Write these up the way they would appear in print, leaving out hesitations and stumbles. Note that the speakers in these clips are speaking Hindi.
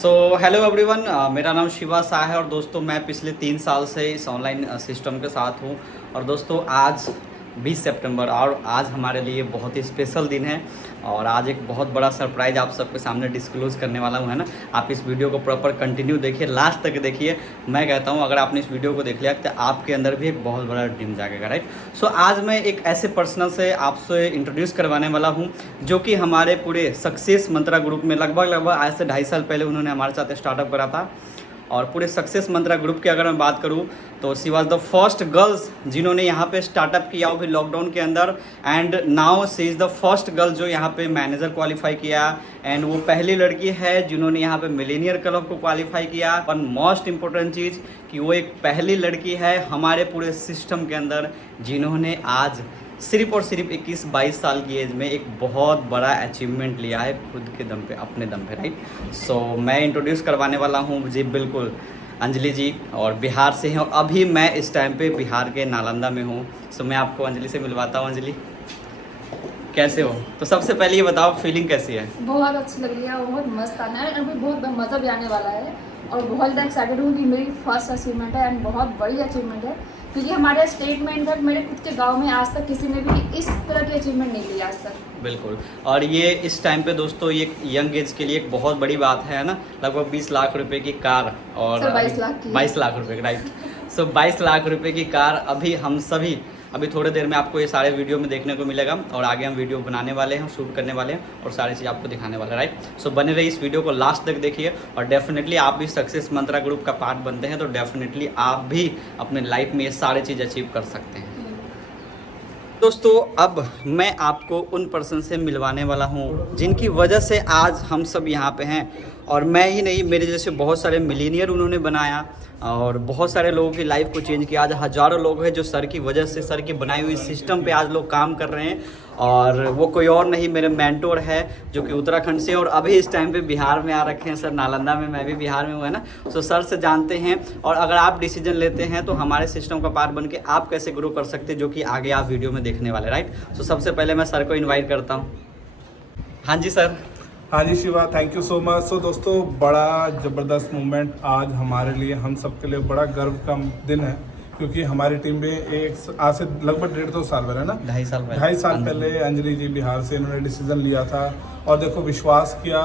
सो हेलो एवरीवन, मेरा नाम शिवा शाह है और दोस्तों मैं पिछले 3 साल से इस ऑनलाइन सिस्टम के साथ हूँ। और दोस्तों आज 20 सितंबर और आज हमारे लिए बहुत ही स्पेशल दिन है और आज एक बहुत बड़ा सरप्राइज़ आप सबके सामने डिस्क्लोज़ करने वाला हूँ, है ना। आप इस वीडियो को प्रॉपर कंटिन्यू देखिए, लास्ट तक देखिए। मैं कहता हूँ अगर आपने इस वीडियो को देख लिया तो आपके अंदर भी एक बहुत बड़ा ड्रीम जागेगा, राइट। सो आज मैं एक ऐसे पर्सनल से आपसे इंट्रोड्यूस करवाने वाला हूँ जो कि हमारे पूरे सक्सेस मंत्रा ग्रुप में लगभग आज से 2.5 साल पहले उन्होंने हमारे साथ स्टार्टअप करा था। और पूरे सक्सेस मंत्रा ग्रुप की अगर मैं बात करूं तो she was the first girls जिन्होंने यहाँ पे स्टार्टअप किया, वो भी लॉकडाउन के अंदर। And now she is the first girl जो यहाँ पे मैनेजर क्वालिफाई किया। एंड वो पहली लड़की है जिन्होंने यहाँ पे मिलेनियर क्लब को क्वालिफाई किया। और मोस्ट इम्पोर्टेंट चीज़ कि वो एक पहली लड़की है हमारे पूरे सिस्टम के अंदर जिन्होंने आज सिर्फ और सिर्फ 21-22 साल की एज में एक बहुत बड़ा अचीवमेंट लिया है खुद के दम पे, अपने दम पे, राइट। सो मैं इंट्रोड्यूस करवाने वाला हूँ जी, बिल्कुल अंजलि जी, और बिहार से हैं और अभी मैं इस टाइम पे बिहार के नालंदा में हूँ। सो मैं आपको अंजलि से मिलवाता हूँ। अंजलि कैसे हो? तो सबसे पहले ये बताओ फीलिंग कैसी है? बहुत अच्छी लग रही है, बहुत मस्त आना है, अभी बहुत मज़ा भी आने वाला है और बहुत ज़्यादा एक्साइटेड हूँ कि मेरी फर्स्ट अचीवमेंट है एंड बहुत बड़ी अचीवमेंट है, क्योंकि हमारे स्टेट में इनफैक्ट मेरे खुद के गांव में आज तक किसी ने भी इस तरह की अचीवमेंट नहीं ली आज तक। बिल्कुल। और ये इस टाइम पे दोस्तों ये यंग एज के लिए एक बहुत बड़ी बात है ना। लगभग 20 लाख रुपए की कार और 22 लाख रुपए, राइट। सो 22 लाख रुपए की कार अभी हम सभी अभी थोड़ी देर में आपको ये सारे वीडियो में देखने को मिलेगा और आगे हम वीडियो बनाने वाले हैं, शूट करने वाले हैं और सारी चीज़ आपको दिखाने वाले हैं, राइट। सो बने रहिए, इस वीडियो को लास्ट तक देखिए और डेफिनेटली आप भी सक्सेस मंत्रा ग्रुप का पार्ट बनते हैं तो डेफिनेटली आप भी अपने लाइफ में ये सारी चीज़ अचीव कर सकते हैं। दोस्तों अब मैं आपको उन पर्सन से मिलवाने वाला हूँ जिनकी वजह से आज हम सब यहाँ पे हैं। और मैं ही नहीं, मेरे जैसे बहुत सारे मिलीनियर उन्होंने बनाया और बहुत सारे लोगों की लाइफ को चेंज किया। आज हज़ारों लोग हैं जो सर की वजह से, सर की बनाई हुई सिस्टम पे आज लोग काम कर रहे हैं। और वो कोई और नहीं, मेरे मेंटोर है जो कि उत्तराखंड से और अभी इस टाइम पे बिहार में आ रखे हैं सर, नालंदा में। मैं भी बिहार में हूँ, है ना। सो सर से जानते हैं और अगर आप डिसीजन लेते हैं तो हमारे सिस्टम का पार्ट बन के आप कैसे ग्रो कर सकते हैं, जो कि आगे आप वीडियो में देखने वाले, राइट। सो सबसे पहले मैं सर को इन्वाइट करता हूँ। हाँ जी सर। हाँ जी Shiva, thank you so much. So दोस्तों, बड़ा ज़बरदस्त मूवमेंट आज हमारे लिए, हम सब के लिए बड़ा गर्व का दिन है, क्योंकि हमारी टीम में आज से लगभग 1.5-2 साल पहले ना, 2.5 साल पहले अंजलि जी बिहार से इन्होंने डिसीजन लिया था और देखो विश्वास किया,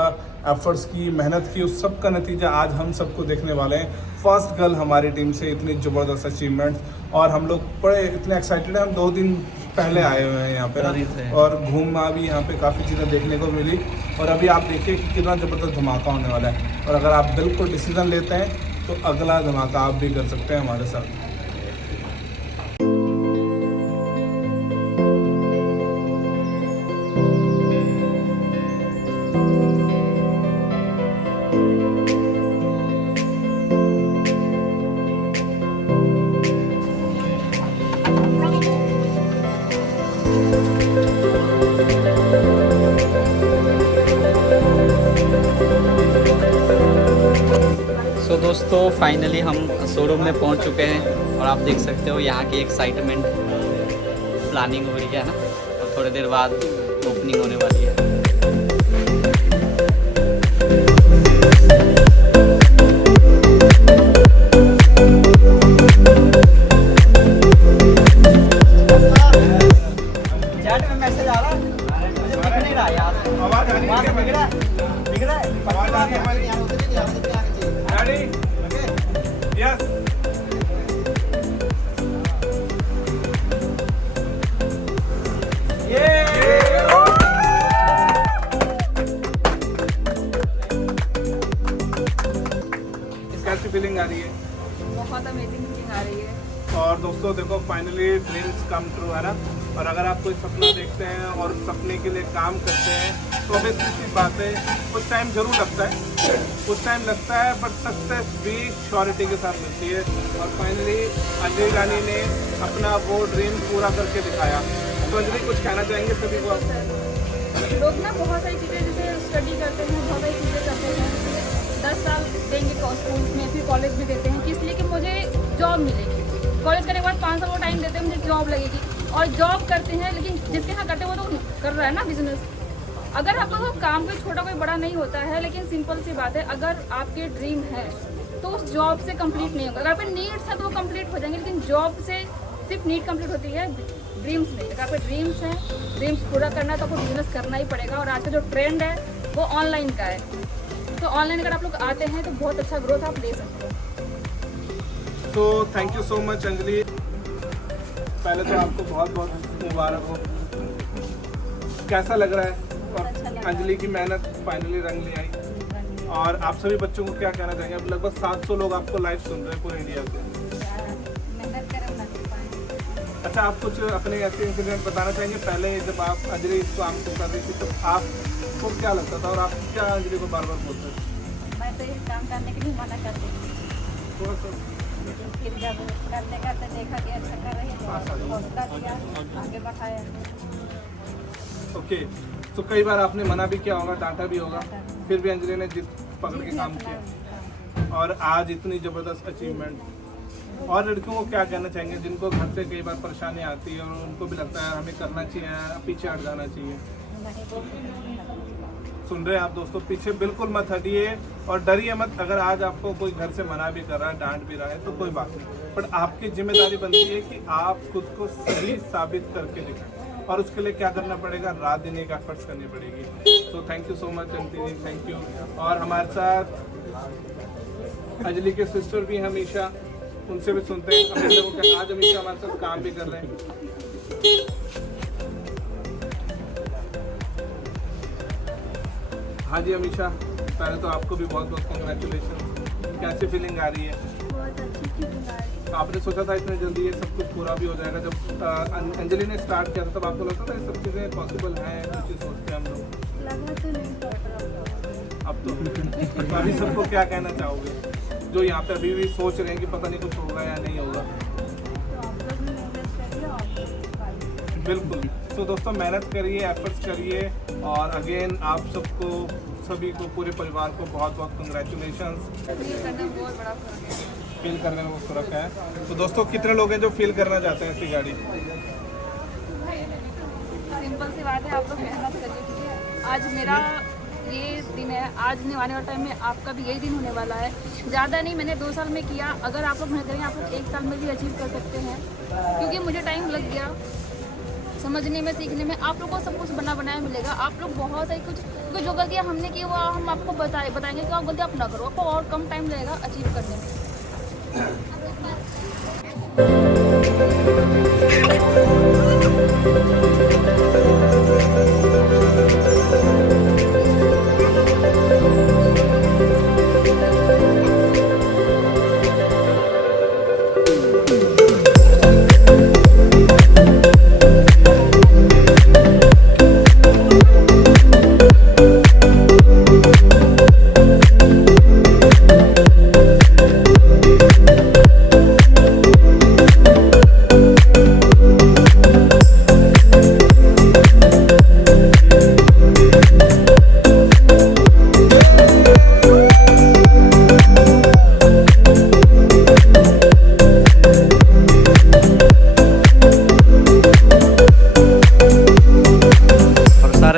एफर्ट्स की, मेहनत की, उस सब का नतीजा आज हम सबको देखने वाले हैं। फर्स्ट गर्ल हमारी टीम से, इतनी ज़बरदस्त अचीवमेंट और हम लोग बड़े इतने एक्साइटेड हैं। हम 2 दिन पहले आए हुए हैं यहाँ पे और घूमा भी, यहाँ पे काफ़ी चीज़ें देखने को मिली और अभी आप देखिए कि कितना ज़बरदस्त धमाका होने वाला है। और अगर आप बिल्कुल डिसीजन लेते हैं तो अगला धमाका आप भी कर सकते हैं हमारे साथ। सो दोस्तों फाइनली हम शोरूम में पहुंच चुके हैं और आप देख सकते हो यहाँ की एक्साइटमेंट, प्लानिंग हो रही है ना और थोड़ी देर बाद ओपनिंग होने वाली है। चैट में मैसेज आ रहा है, मुझे दिख नहीं रहा यार, आवाज़ आ रही है, दिख रहा है, आवाज़ आ रही है हमारी। यस कैसी फीलिंग आ रही है? बहुत अमेजिंग फीलिंग आ रही है। और दोस्तों देखो, फाइनली ड्रीम्स कम ट्रू, है ना। और अगर आप कोई सपना देखते हैं और सपने के लिए काम करते हैं तो ऑब्वियसली सी बात है कुछ टाइम जरूर लगता है, बट सक्सेस भी श्योरिटी के साथ मिलती है। और फाइनली अंजलि रानी ने अपना वो ड्रीम पूरा करके दिखाया। तो अंजलि कुछ कहना चाहेंगे सभी को? लोग ना बहुत सारी चीज़ें जैसे स्टडी करते हैं, बहुत सारी चीज़ें करते हैं, 10 साल देंगे स्कूल में, फिर कॉलेज भी देते हैं, किस लिए कि मुझे जॉब मिलेगी। कॉलेज करने के बाद 5 साल वो टाइम देते हैं, मुझे जॉब लगेगी और जॉब करते हैं, लेकिन जिसके यहाँ करते हैं वो तो कर रहा है ना बिजनेस। अगर आपको काम कोई छोटा कोई बड़ा नहीं होता है, लेकिन सिंपल सी बात है, अगर आपके ड्रीम है तो उस जॉब से कंप्लीट नहीं होगा। अगर आपके नीड्स है तो वो कंप्लीट हो जाएंगे, लेकिन जॉब से सिर्फ नीड कंप्लीट होती है, ड्रीम्स नहीं। अगर आपके ड्रीम्स हैं, ड्रीम्स पूरा करना है तो आपको बिजनेस करना ही पड़ेगा। और आज का जो ट्रेंड है वो ऑनलाइन का है, तो ऑनलाइन अगर आप लोग आते हैं तो बहुत अच्छा ग्रोथ आप ले सकते हो। तो thank you so much Anjali, पहले तो आपको बहुत बहुत मुबारक हो। कैसा लग रहा है? और अंजलि की मेहनत फाइनली रंग ले आई। और आप सभी बच्चों को क्या कहना चाहेंगे? अब लगभग 700 लोग आपको लाइव सुन रहे हैं पूरे इंडिया से। अच्छा, आप कुछ अपने ऐसे इंसिडेंट बताना चाहेंगे? पहले जब आप अंजलि इस काम को कर रही थी तो आपको क्या लगता था और आप क्या अंजलि को बार बार बोलते थे? मैं तो ये काम करने के लिए मना करती थी, थोड़ा सा फिर जब करते करते देखा कि अच्छा कर रही है तो हौसला दिया, आगे बढ़ाया। ओके, तो कई बार आपने मना भी किया होगा, डांटा भी होगा, फिर भी अंजलि ने जिद पकड़ के काम किया और आज इतनी ज़बरदस्त अचीवमेंट। और लड़कियों को क्या कहना चाहेंगे जिनको घर से कई बार परेशानी आती है और उनको भी लगता है हमें करना चाहिए, पीछे हट जाना चाहिए? सुन रहे हैं आप दोस्तों, पीछे बिल्कुल मत हटिए और डरिए मत। अगर आज आपको कोई घर से मना भी कर रहा है, डांट भी रहा है तो कोई बात नहीं, बट आपकी जिम्मेदारी बनती है कि आप खुद को सही साबित करके दिखाएं। और उसके लिए क्या करना पड़ेगा? रात दिन एक एफर्ट्स करनी पड़ेगी। तो thank you so much Anjali, thank you. और हमारे साथ अंजलि के सिस्टर भी हमेशा, उनसे भी सुनते हैं। आज हमेशा हमारे साथ काम भी कर रहे हैं। हाँ जी अमीशा, पहले तो आपको भी बहुत बहुत कॉन्ग्रेचुलेशन। कैसी फीलिंग आ रही है? बहुत अच्छी फीलिंग आ रही है। आपने सोचा था इतने जल्दी ये सब कुछ पूरा भी हो जाएगा? जब अंजलि ने स्टार्ट किया था तब आपको लगता था ये सब चीज़ें पॉसिबल हैं, कुछ चीज़ सोचते हैं हम लोग? लगा तो नहीं पड़ अब तो अभी सबको क्या कहना चाहोगे जो यहाँ पे अभी भी सोच रहे हैं कि पता नहीं कुछ होगा या नहीं होगा? तो आप लोग भी मेहनत करिए, आप लोग पाइए। बिल्कुल। तो दोस्तों मेहनत करिए, एफर्ट्स करिए और अगेन आप सबको, सभी को, पूरे परिवार को बहुत बहुत कंग्रेचुलेशंस। फील करना बहुत बड़ा फर्क है। फील करने में वो फर्क है। तो दोस्तों कितने लोग हैं जो फील करना चाहते हैं ऐसी गाड़ी? सिंपल सी बात है, आप लोग मेहनत करिए, ठीक है। आज मेरा ये दिन है, आज आने वाले टाइम में आपका भी यही दिन होने वाला है। ज़्यादा नहीं, मैंने 2 साल में किया, अगर आप लोग मेहनत करेंगे आप लोग 1 साल में भी अचीव कर सकते हैं। क्योंकि मुझे टाइम लग गया समझने में, सीखने में। आप लोग को सब कुछ बना बनाया मिलेगा। आप लोग बहुत सारी कुछ जो गलतियाँ हमने की वो हम आपको बताएंगे कि आप गलती आप ना करो, आपको और कम टाइम लगेगा अचीव करने में।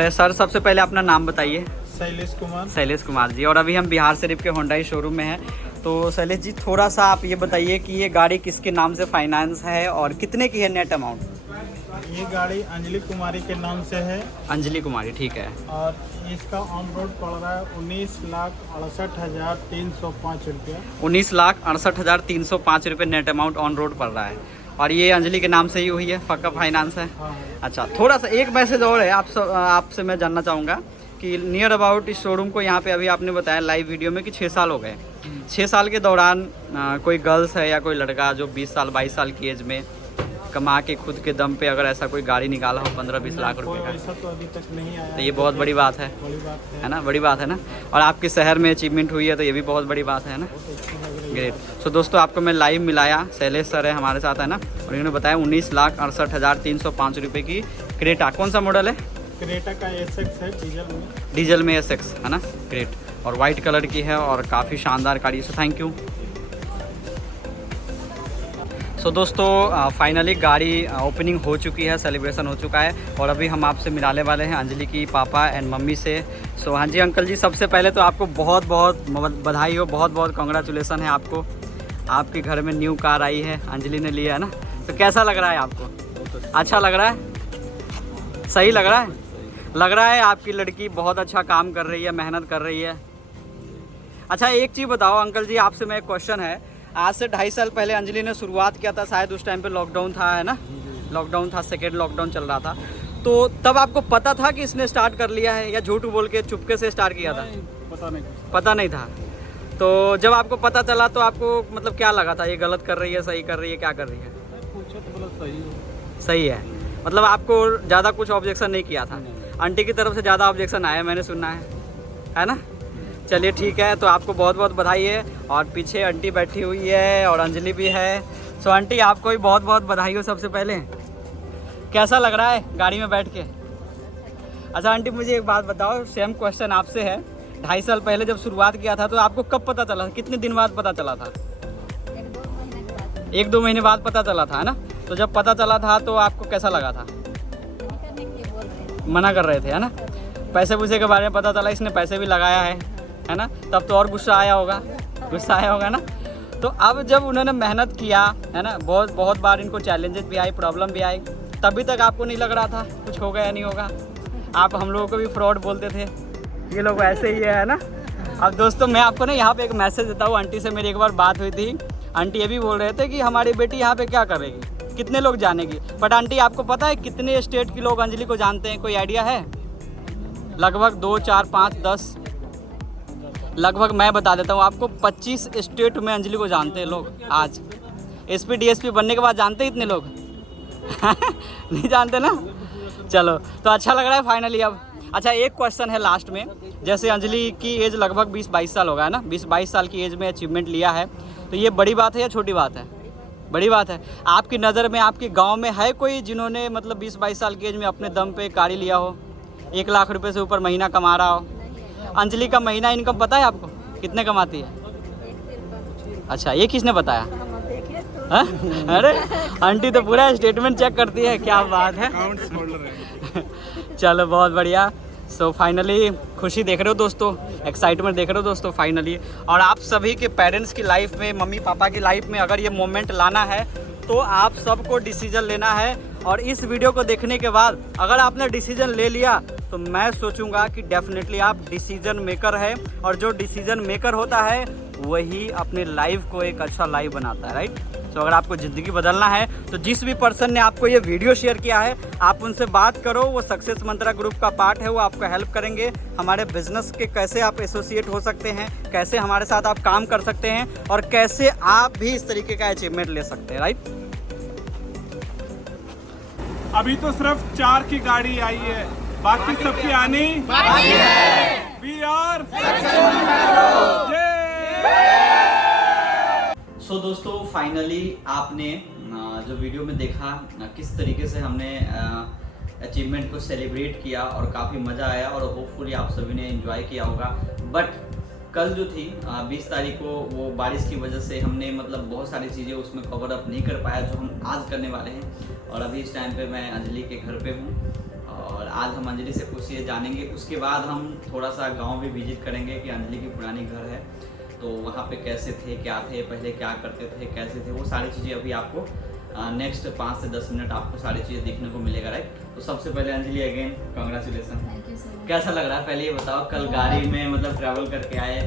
सर सबसे पहले अपना नाम बताइए। शैलेश कुमार। शैलेश कुमार जी। और अभी हम बिहार शरीफ के होंडा शोरूम में हैं। तो शैलेश जी थोड़ा सा आप ये बताइए कि ये गाड़ी किसके नाम से फाइनेंस है और कितने की है नेट अमाउंट? ये गाड़ी अंजलि कुमारी के नाम से है। अंजलि कुमारी, ठीक है। और इसका ऑन रोड पड़ रहा है 19,68,305 रुपया। 19,68,305 रुपये नेट अमाउंट ऑन रोड पड़ रहा है। और ये अंजलि के नाम से ही हुई है, पक्का फाइनेंस है। हाँ। अच्छा, थोड़ा सा एक मैसेज और है आपसे मैं जानना चाहूँगा कि नियर अबाउट इस शोरूम को यहाँ पे अभी आपने बताया लाइव वीडियो में कि 6 साल हो गए। 6 साल के दौरान कोई गर्ल्स है या कोई लड़का जो 20 साल 22 साल की एज में कमा के खुद के दम पे अगर ऐसा कोई गाड़ी निकाला हो 15-20 लाख रुपए का, ऐसा तो अभी तक नहीं आया। तो ये बहुत बड़ी बात है। बड़ी बात है ना, बड़ी बात है ना। और आपके शहर में अचीवमेंट हुई है तो ये भी बहुत बड़ी बात है ना। ग्रेट। सो दोस्तों आपको मैं लाइव मिलाया, शैलेश सर है हमारे साथ, है ना। और इन्होंने बताया 19,68,305 रुपये की क्रेटा। कौन सा मॉडल है? क्रेटा का SX है, डीजल में SX है ना। ग्रेट। और वाइट कलर की है और काफ़ी शानदार गाड़ी। So thank you. सो सो दोस्तों फाइनली गाड़ी ओपनिंग हो चुकी है, सेलिब्रेशन हो चुका है और अभी हम आपसे मिलाने वाले हैं अंजलि की पापा एंड मम्मी से। सो हाँ जी अंकल जी, सबसे पहले तो आपको बहुत बहुत बधाई हो, बहुत बहुत कॉन्ग्रेचुलेसन है आपको। आपके घर में न्यू कार आई है, अंजलि ने लिया है ना, तो कैसा लग रहा है आपको? अच्छा लग रहा है? सही लग रहा है? लग रहा है आपकी लड़की बहुत अच्छा काम कर रही है, मेहनत कर रही है। अच्छा एक चीज़ बताओ अंकल जी, आपसे मैं एक क्वेश्चन है, आज से 2.5 साल पहले अंजलि ने शुरुआत किया था, शायद उस टाइम पे लॉकडाउन था, है ना? लॉकडाउन था, सेकेंड लॉकडाउन चल रहा था, तो तब आपको पता था कि इसने स्टार्ट कर लिया है या झूठ बोल के चुपके से स्टार्ट किया था? पता नहीं था। तो जब आपको पता चला तो आपको मतलब क्या लगा था, ये गलत कर रही है, सही कर रही है, क्या कर रही है? सही है। मतलब आपको ज़्यादा कुछ ऑब्जेक्शन नहीं किया था? आंटी की तरफ से ज़्यादा ऑब्जेक्शन आया मैंने सुना है ना? चलिए ठीक है, तो आपको बहुत बहुत बधाई है। और पीछे आंटी बैठी हुई है और अंजलि भी है। सो आंटी आपको भी बहुत बहुत बधाई हो। सबसे पहले कैसा लग रहा है गाड़ी में बैठ के? अच्छा आंटी मुझे एक बात बताओ, सेम क्वेश्चन आपसे है, 2.5 साल पहले जब शुरुआत किया था तो आपको कब पता चला, कितने दिन बाद पता चला था? 1-2 महीने बाद पता चला था, है ना? तो जब पता चला था तो आपको कैसा लगा था? मना कर रहे थे, है ना? पैसे वैसे के बारे में पता चला, इसने पैसे भी लगाया है ना? तब तो और गुस्सा आया होगा ना? तो अब जब उन्होंने मेहनत किया, है ना, बहुत बार इनको चैलेंजेस भी आए, प्रॉब्लम भी आई, तभी तक आपको नहीं लग रहा था कुछ होगा या नहीं होगा? आप हम लोगों को भी फ्रॉड बोलते थे, ये लोग ऐसे ही है ना? अब दोस्तों मैं आपको ना यहाँ पे एक मैसेज देता हूँ। आंटी से मेरी एक बार बात हुई थी, आंटी ये भी बोल रहे थे कि हमारी बेटी यहाँ पे क्या करेगी, कितने लोग जानेगी। बट आंटी आपको पता है कितने स्टेट के लोग अंजलि को जानते हैं, कोई आइडिया है? लगभग 2, 4, 5, 10, लगभग मैं बता देता हूँ आपको, 25 स्टेट में अंजलि को जानते हैं लोग। आज SP DSP बनने के बाद जानते हैं इतने लोग? नहीं जानते ना? चलो तो अच्छा लग रहा है फाइनली अब। अच्छा एक क्वेश्चन है लास्ट में, जैसे अंजलि की एज लगभग 20-22 साल होगा, है ना? 20-22 साल की एज में अचीवमेंट लिया है, तो ये बड़ी बात है या छोटी बात है? बड़ी बात है। आपकी नज़र में आपके गांव में है कोई जिन्होंने मतलब 20-22 साल की एज में अपने दम पे गाड़ी लिया हो, 1 लाख रुपए से ऊपर महीना कमा रहा हो? अंजलि का महीना इनकम पता है आपको कितने कमाती है? अच्छा ये किसने बताया? अरे आंटी तो पूरा स्टेटमेंट चेक करती है, क्या बात है। चलो बहुत बढ़िया। सो फाइनली खुशी देख रहे हो दोस्तों, एक्साइटमेंट देख रहे हो दोस्तों फाइनली। और आप सभी के पेरेंट्स की लाइफ में, मम्मी पापा की लाइफ में अगर ये मोमेंट लाना है तो आप सबको डिसीजन लेना है। और इस वीडियो को देखने के बाद अगर आपने डिसीजन ले लिया तो मैं सोचूंगा कि डेफिनेटली आप डिसीजन मेकर है, और जो डिसीजन मेकर होता है वही अपने लाइफ को एक अच्छा लाइफ बनाता है, राइट? तो अगर आपको ज़िंदगी बदलना है तो जिस भी पर्सन ने आपको ये वीडियो शेयर किया है आप उनसे बात करो, वो सक्सेस मंत्रा ग्रुप का पार्ट है, वो आपको हेल्प करेंगे हमारे बिजनेस के, कैसे आप एसोसिएट हो सकते हैं, कैसे हमारे साथ आप काम कर सकते हैं और कैसे आप भी इस तरीके का अचीवमेंट ले सकते हैं, राइट? अभी तो सिर्फ 4 की गाड़ी आई है, बाकी सबकी आनी बाकी है। We are सो दोस्तों फाइनली आपने जो वीडियो में देखा किस तरीके से हमने अचीवमेंट को सेलिब्रेट किया और काफ़ी मज़ा आया और होपफुली आप सभी ने एंजॉय किया होगा। बट कल जो थी 20 तारीख को, वो बारिश की वजह से हमने मतलब बहुत सारी चीज़ें उसमें कवर अप नहीं कर पाया जो हम आज करने वाले हैं। और अभी इस टाइम पे मैं अंजलि के घर पे हूँ और आज हम अंजलि से कुछ चीज़ें जानेंगे। उसके बाद हम थोड़ा सा गांव भी विजिट करेंगे कि अंजलि की पुरानी घर है तो वहाँ पे कैसे थे, क्या थे, पहले क्या करते थे, कैसे थे, वो सारी चीज़ें अभी आपको नेक्स्ट 5 से 10 मिनट आपको सारी चीज़ें देखने को मिलेगा, राइट? तो सबसे पहले Anjali again congratulation. Thank you so much. कैसा लग रहा है पहले ये बताओ? कल गाड़ी में मतलब ट्रैवल करके आए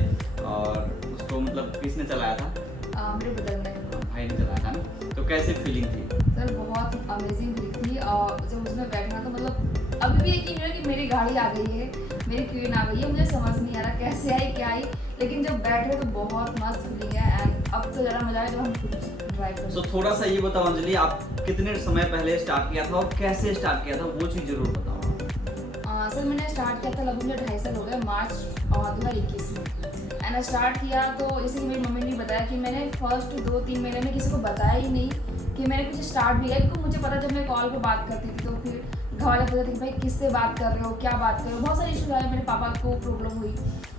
और उसको मतलब किसने चलाया था? मेरे बदल में भाई ने चलाया था ना, तो कैसी फीलिंग थी? सर बहुत अमेजिंग फीलिंग थी। और जब उसमें बैठना तो मतलब अभी भी यकीन नहीं कि मेरी गाड़ी आ गई है, मेरी क्वीन आ गई है। मुझे समझ नहीं आ रहा कैसे आई, क्या आई, लेकिन जब बैठे तो बहुत मस्त फीलिंग है। एंड अब तो ज़्यादा मजा आया जब हम ड्राइव कर। सो थोड़ा सा ये बताओ अंजलि, आप कितने समय पहले स्टार्ट किया था और कैसे स्टार्ट किया था, वो चीज़ जरूर बताओ। सर मैंने स्टार्ट किया था लगभग मुझे 2.5 साल हो गए, मार्च 2021 में। एंड स्टार्ट किया तो जैसे कि मेरी मम्मी ने बताया कि मैंने फर्स्ट 2-3 महीने में किसी को बताया ही नहीं कि मैंने कुछ स्टार्ट भी किया, क्योंकि मुझे पता जब मैं कॉल पे बात करती थी तो फिर घर वाले पूछते थे कि भाई किससे बात कर रहे हो, क्या बात कर रहे हो, बहुत सारे इशू आए, मेरे पापा को प्रॉब्लम हुई।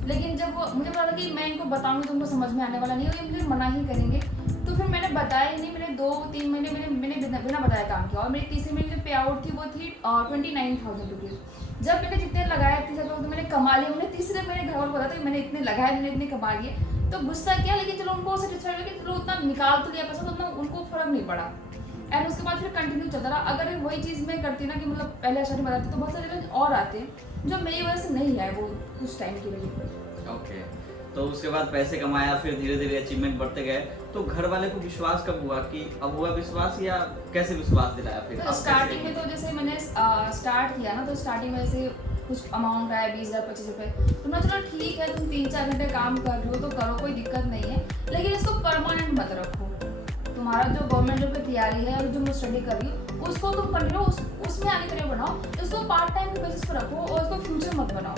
लेकिन जब मुझे पता था कि मैं इनको बताऊंगी तो उनको समझ में आने वाला नहीं है, ये मुझे मना ही करेंगे, तो फिर मैंने बताया ही नहीं। मैंने 2-3 महीने मैंने बिना बताया काम किया, और मेरी तीसरे महीने जो पे आउट थी वो थी 29,000 रुपीज़। जब मैंने जितने लगाया 30,000 तो मैंने कमा लिया। मैंने तीसरे महीने घर वालों को बताया कि मैंने इतने लगाए, मैंने इतने कमा लिए, तो गुस्सा किया, लेकिन चलो उनको सेटिस्फाइड हो कि चलो उतना निकाल तो लिया पैसा, तो उतना उनको फर्क नहीं पड़ा। एंड उसके बाद फिर कंटिन्यू चलता रहा। अगर वही चीज़ मैं करती ना कि मतलब पहले स्टार्टिंग बताती, तो बहुत सारे लोग और आते हैं जो मेरी वजह से नहीं आए, वो कुछ टाइम की वजह से। ओके, तो उसके बाद पैसे कमाया, फिर धीरे धीरे अचीवमेंट बढ़ते गए, तो घर वाले को विश्वास कब हुआ कि अब हुआ विश्वास, या कैसे विश्वास दिलाया फिर? तो स्टार्टिंग में तो जैसे मैंने स्टार्ट किया ना, तो स्टार्टिंग में ऐसे कुछ अमाउंट आया 20,000-25,000 रुपये, तो मैं चलो ठीक है, तुम 3-4 घंटे काम कर रहे हो तो करो, कोई दिक्कत नहीं है, लेकिन इसको परमानेंट मत रखो। तुम्हारा जो गवर्नमेंट जॉब की तैयारी है और जो मैं स्टडी कर रही हूँ उसको तुम कंटिन्यू उसमें आगे करियर बनाओ, इसको पार्ट टाइम के बेसिस पर रखो और इसको फ्यूचर मत बनाओ।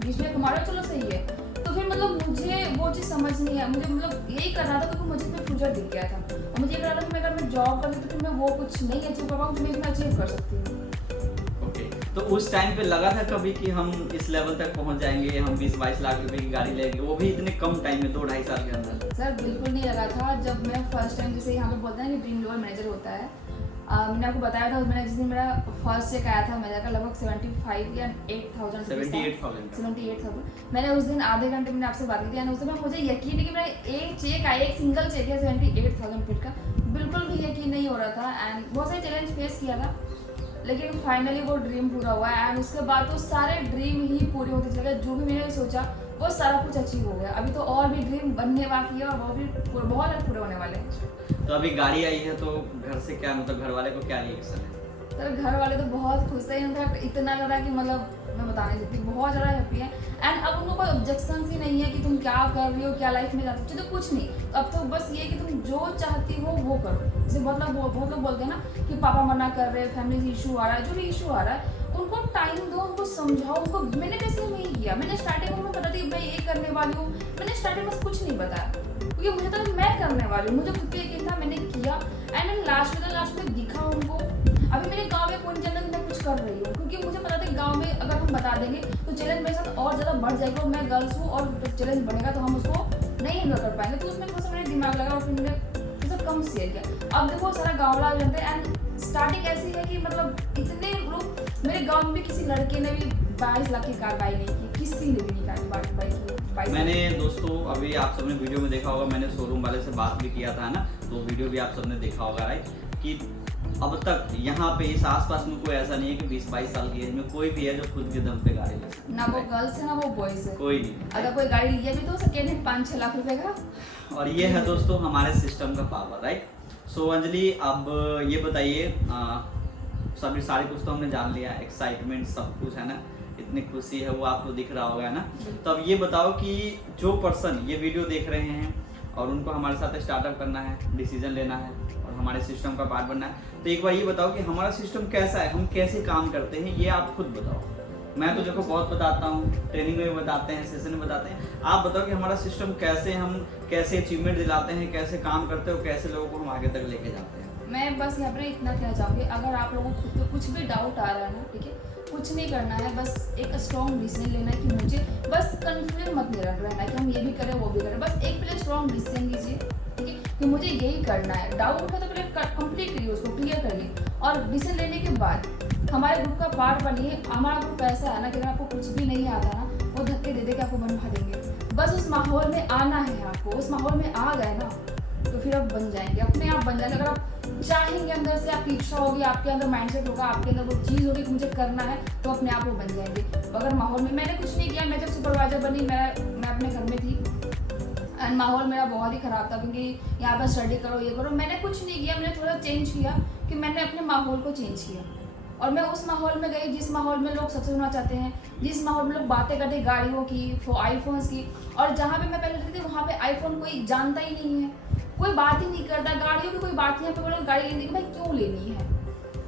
बीच में तुम्हारा चलो सही है, तो फिर मतलब मुझे वो चीज़ समझ नहीं है, मुझे मतलब यही करना था क्योंकि मुझे इसमें फ्यूचर दिख गया था, और मुझे ये पता था कि मैं अगर मैं जॉब करती तो फिर मैं वो कुछ नहीं अचीव कर पाऊँ, तो मैं इसमें अचीव कर सकती हूँ। ओके, तो उस टाइम पे लगा था कभी कि हम इस लेवल तक पहुंच जाएंगे, हम 20-22 लाख रुपए की गाड़ी लेंगे, वो भी इतने कम टाइम में, 2-2.5 साल के अंदर? सर बिल्कुल नहीं लगा था। जब मैं फर्स्ट टाइम, जैसे यहाँ पे बोलते हैं कि ड्रीम लेवल मैनेजर होता है, मैंने आपको बताया था, मैंने जिस दिन मेरा फर्स्ट चेक आया था मैनेजर का, लगभग 75 या 8,000 78,000। मैंने उस दिन आधे घंटे मैंने आपसे बात की थी, उस समय मुझे यकीन नहीं कि मेरा एक चेक आया, एक सिंगल चेक है 78,000 रुपये का, बिल्कुल भी यकीन नहीं हो रहा था। एंड बहुत सारे चैलेंज फेस किया था, लेकिन फाइनली वो ड्रीम पूरा हुआ। एंड उसके बाद तो सारे ड्रीम ही पूरे होते चले गए, जो भी मैंने सोचा वो सारा कुछ अचीव हो गया। अभी तो और भी ड्रीम बनने बाकी है और वो भी बहुत ज़्यादा पूरे होने वाले हैं। तो अभी गाड़ी आई है, तो घर से क्या, मतलब घर वाले को क्या रिएक्शन है? तो घर वाले तो बहुत खुश है, इनफैक्ट इतना ज़्यादा कि मतलब मैं बता नहीं सकती, बहुत ज़्यादा हैप्पी है। एंड अब उनको कोई ऑब्जेक्शन ही नहीं है कि तुम क्या कर रही हो, क्या लाइफ में जाती हो, तो कुछ नहीं। तो अब तो बस ये कि तुम जो चाहती हो वो करो। जैसे बहुत लोग बोलते हैं ना कि पापा मना कर रहे हैं, फैमिली इशू आ रहा है, जो भी इशू आ रहा है उनको टाइम दो, उनको समझाओ उनको। मैंने वैसे नहीं किया, मैंने स्टार्टिंग में पता थी मैं ये करने वाली हूँ, मैंने स्टार्टिंग में कुछ नहीं बताया क्योंकि मुझे तो मैं करने वाली हूँ, मुझे खुद पे यकीन था, मैंने किया। एंड लास्ट में दिखा उनको। अभी मेरे गांव में कोई चैलेंज मैं कुछ कर रही हूँ क्योंकि मुझे पता था गांव में अगर हम बता देंगे तो चैलेंज मेरे साथ और ज़्यादा बढ़ जाएगा, और मैं गर्ल्स हूँ और चैलेंज बढ़ेगा तो हम उसको नहीं हैंडल कर पाएंगे। तो उसमें थोड़ा सा मेरा दिमाग लगा और फिर मैंने सब कम शेयर किया। अब देखो सारा गाँव वाला जानते हैं। एंड स्टार्टिंग ऐसी है कि मतलब इतने लोग, मेरे गाँव में भी किसी लड़के ने भी 22 लाख की कार बाई नहीं की, किसी ने भी नहीं कार। मैंने दोस्तों अभी आप सबने वीडियो में देखा होगा, मैंने शोरूम वाले से बात भी किया था ना, तो वीडियो भी आप सबने देखा होगा राइट, कि अब तक यहाँ पे इस आसपास में कोई ऐसा नहीं है कि 20-22 साल की एज में कोई भी है जो खुद के दम पे गाड़ी ले सकता है। ना वो गर्ल्स है ना वो बॉयज है, कोई नहीं। अगर कोई गाड़ी लिया भी तो सेकेंड हैंड 5-6 लाख रुपए का। और ये है दोस्तों हमारे सिस्टम का पावर राइट। सो अंजलि, अब ये बताइए, सभी सारे कुछ तो हमने जान लिया, एक्साइटमेंट सब कुछ है ना, इतनी खुशी है वो आपको दिख रहा होगा ना। तो अब ये बताओ कि जो पर्सन ये वीडियो देख रहे हैं और उनको हमारे साथ स्टार्टअप करना है, डिसीजन लेना है और हमारे सिस्टम का पार्ट बनना है, तो एक बार ये बताओ कि हमारा सिस्टम कैसा है, हम कैसे काम करते हैं, ये आप खुद बताओ। मैं तो देखो बहुत बताता हूँ, ट्रेनिंग में भी बताते हैं, सेशन में बताते हैं, आप बताओ कि हमारा सिस्टम कैसे, हम कैसे अचीवमेंट दिलाते हैं, कैसे काम करते हो, कैसे लोगों को हम आगे तक लेके जाते हैं। मैं बस यहाँ पर इतना कहना चाहूँगी, अगर आप लोगों को खुद पे कुछ भी डाउट आ रहा है ना, ठीक है, कुछ नहीं करना है, बस एक स्ट्रॉन्ग डिसीजन लेना है कि मुझे बस कन्फ्यूजन मत रहना है कि हम ये भी करें वो भी करें, बस एक पहले स्ट्रॉन्ग डिसीजन लीजिए, ठीक है, कि मुझे यही करना है। डाउट है तो पहले कंप्लीट करिए, उसको क्लियर करिए, और डिसीजन लेने के बाद हमारे ग्रुप का पार्ट बनिए। हमारा ग्रुप ऐसा है ना कि अगर आपको कुछ भी नहीं आता ना, वो धक्के दे दे के आपको बनवा देंगे। बस उस माहौल में आना है आपको, उस माहौल में आ गए ना तो फिर आप बन जाएंगे, अपने आप बन जाएंगे। अगर आप चाहेंगे, अंदर से आपकी इच्छा होगी, आपके अंदर माइंडसेट होगा, आपके अंदर वो चीज़ होगी कि मुझे करना है, तो अपने आप वो बन जाएंगे। अगर माहौल में, मैंने कुछ नहीं किया, मैं जब सुपरवाइजर बनी मैं अपने घर में थी एंड माहौल मेरा बहुत ही ख़राब था क्योंकि यहाँ पर स्टडी करो, ये करो, मैंने कुछ नहीं किया। मैंने थोड़ा चेंज किया कि मैंने अपने माहौल को चेंज किया और मैं उस माहौल में गई जिस माहौल में लोग सक्सेस होना चाहते हैं, जिस माहौल में लोग बातें करते गाड़ियों की, आईफोन्स की। और जहाँ पे मैं पहले रहती थी वहाँ पे आईफोन कोई जानता ही नहीं है, कोई बात ही नहीं करता, गाड़ियों की कोई बात नहीं है। पे बोलो गाड़ी लेने की, भाई क्यों लेनी है,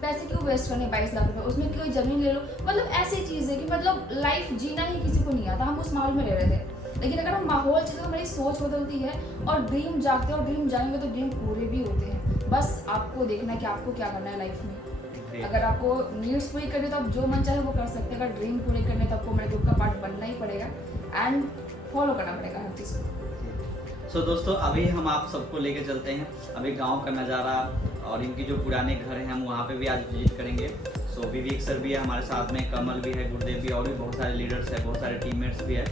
पैसे क्यों वेस्ट करने 22 लाख रुपए, उसमें कोई ज़मीन ले लो। मतलब ऐसी चीज़ है कि मतलब लाइफ जीना ही किसी को नहीं आता। हम उस माहौल में रह रहे थे, लेकिन अगर हम माहौल चीज़, तो हमारी सोच बदलती है और ड्रीम जागते हैं, और ड्रीम जाएंगे तो ड्रीम पूरे भी होते हैं। बस आपको देखना है कि आपको क्या करना है लाइफ में। अगर आपको नीड्स पूरी करनी तो आप जो मन चाहे वो कर सकते हैं, अगर ड्रीम पूरी करनी तो आपको मेरे ग्रुप का पार्ट बनना ही पड़ेगा एंड फॉलो करना पड़ेगा हर चीज़ को। सो दोस्तों अभी हम आप सबको लेके चलते हैं अभी गांव का नज़ारा और इनके जो पुराने घर हैं हम वहाँ पे भी आज विजिट करेंगे। सो विवेक सर भी है हमारे साथ में, कमल भी है, गुरुदेव भी, और भी बहुत सारे लीडर्स हैं, बहुत सारे टीममेट्स भी है,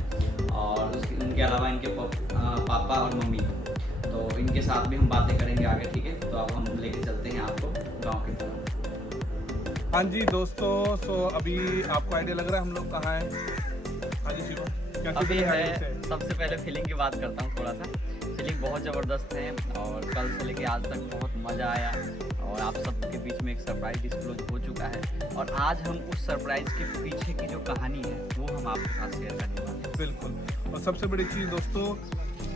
और उनके अलावा इनके पापा और मम्मी, तो इनके साथ भी हम बातें करेंगे आगे, ठीक है। तो अब हम लेके चलते हैं आपको गाँव की तरफ। हाँ जी दोस्तों, सो अभी आपको आइडिया लग रहा है हम लोग कहाँ हैं? हाँ जी शिवा, कैसी अभी feeling आ रही है, सबसे पहले फीलिंग की बात करता हूँ थोड़ा सा। फीलिंग बहुत ज़बरदस्त है और कल से लेके आज तक बहुत मज़ा आया और आप सबके बीच में एक सरप्राइज डिस्क्लोज हो चुका है और आज हम उस सरप्राइज के पीछे की जो कहानी है वो हम आपके साथ शेयर करने वाले हैं। बिल्कुल, और सबसे बड़ी चीज़ दोस्तों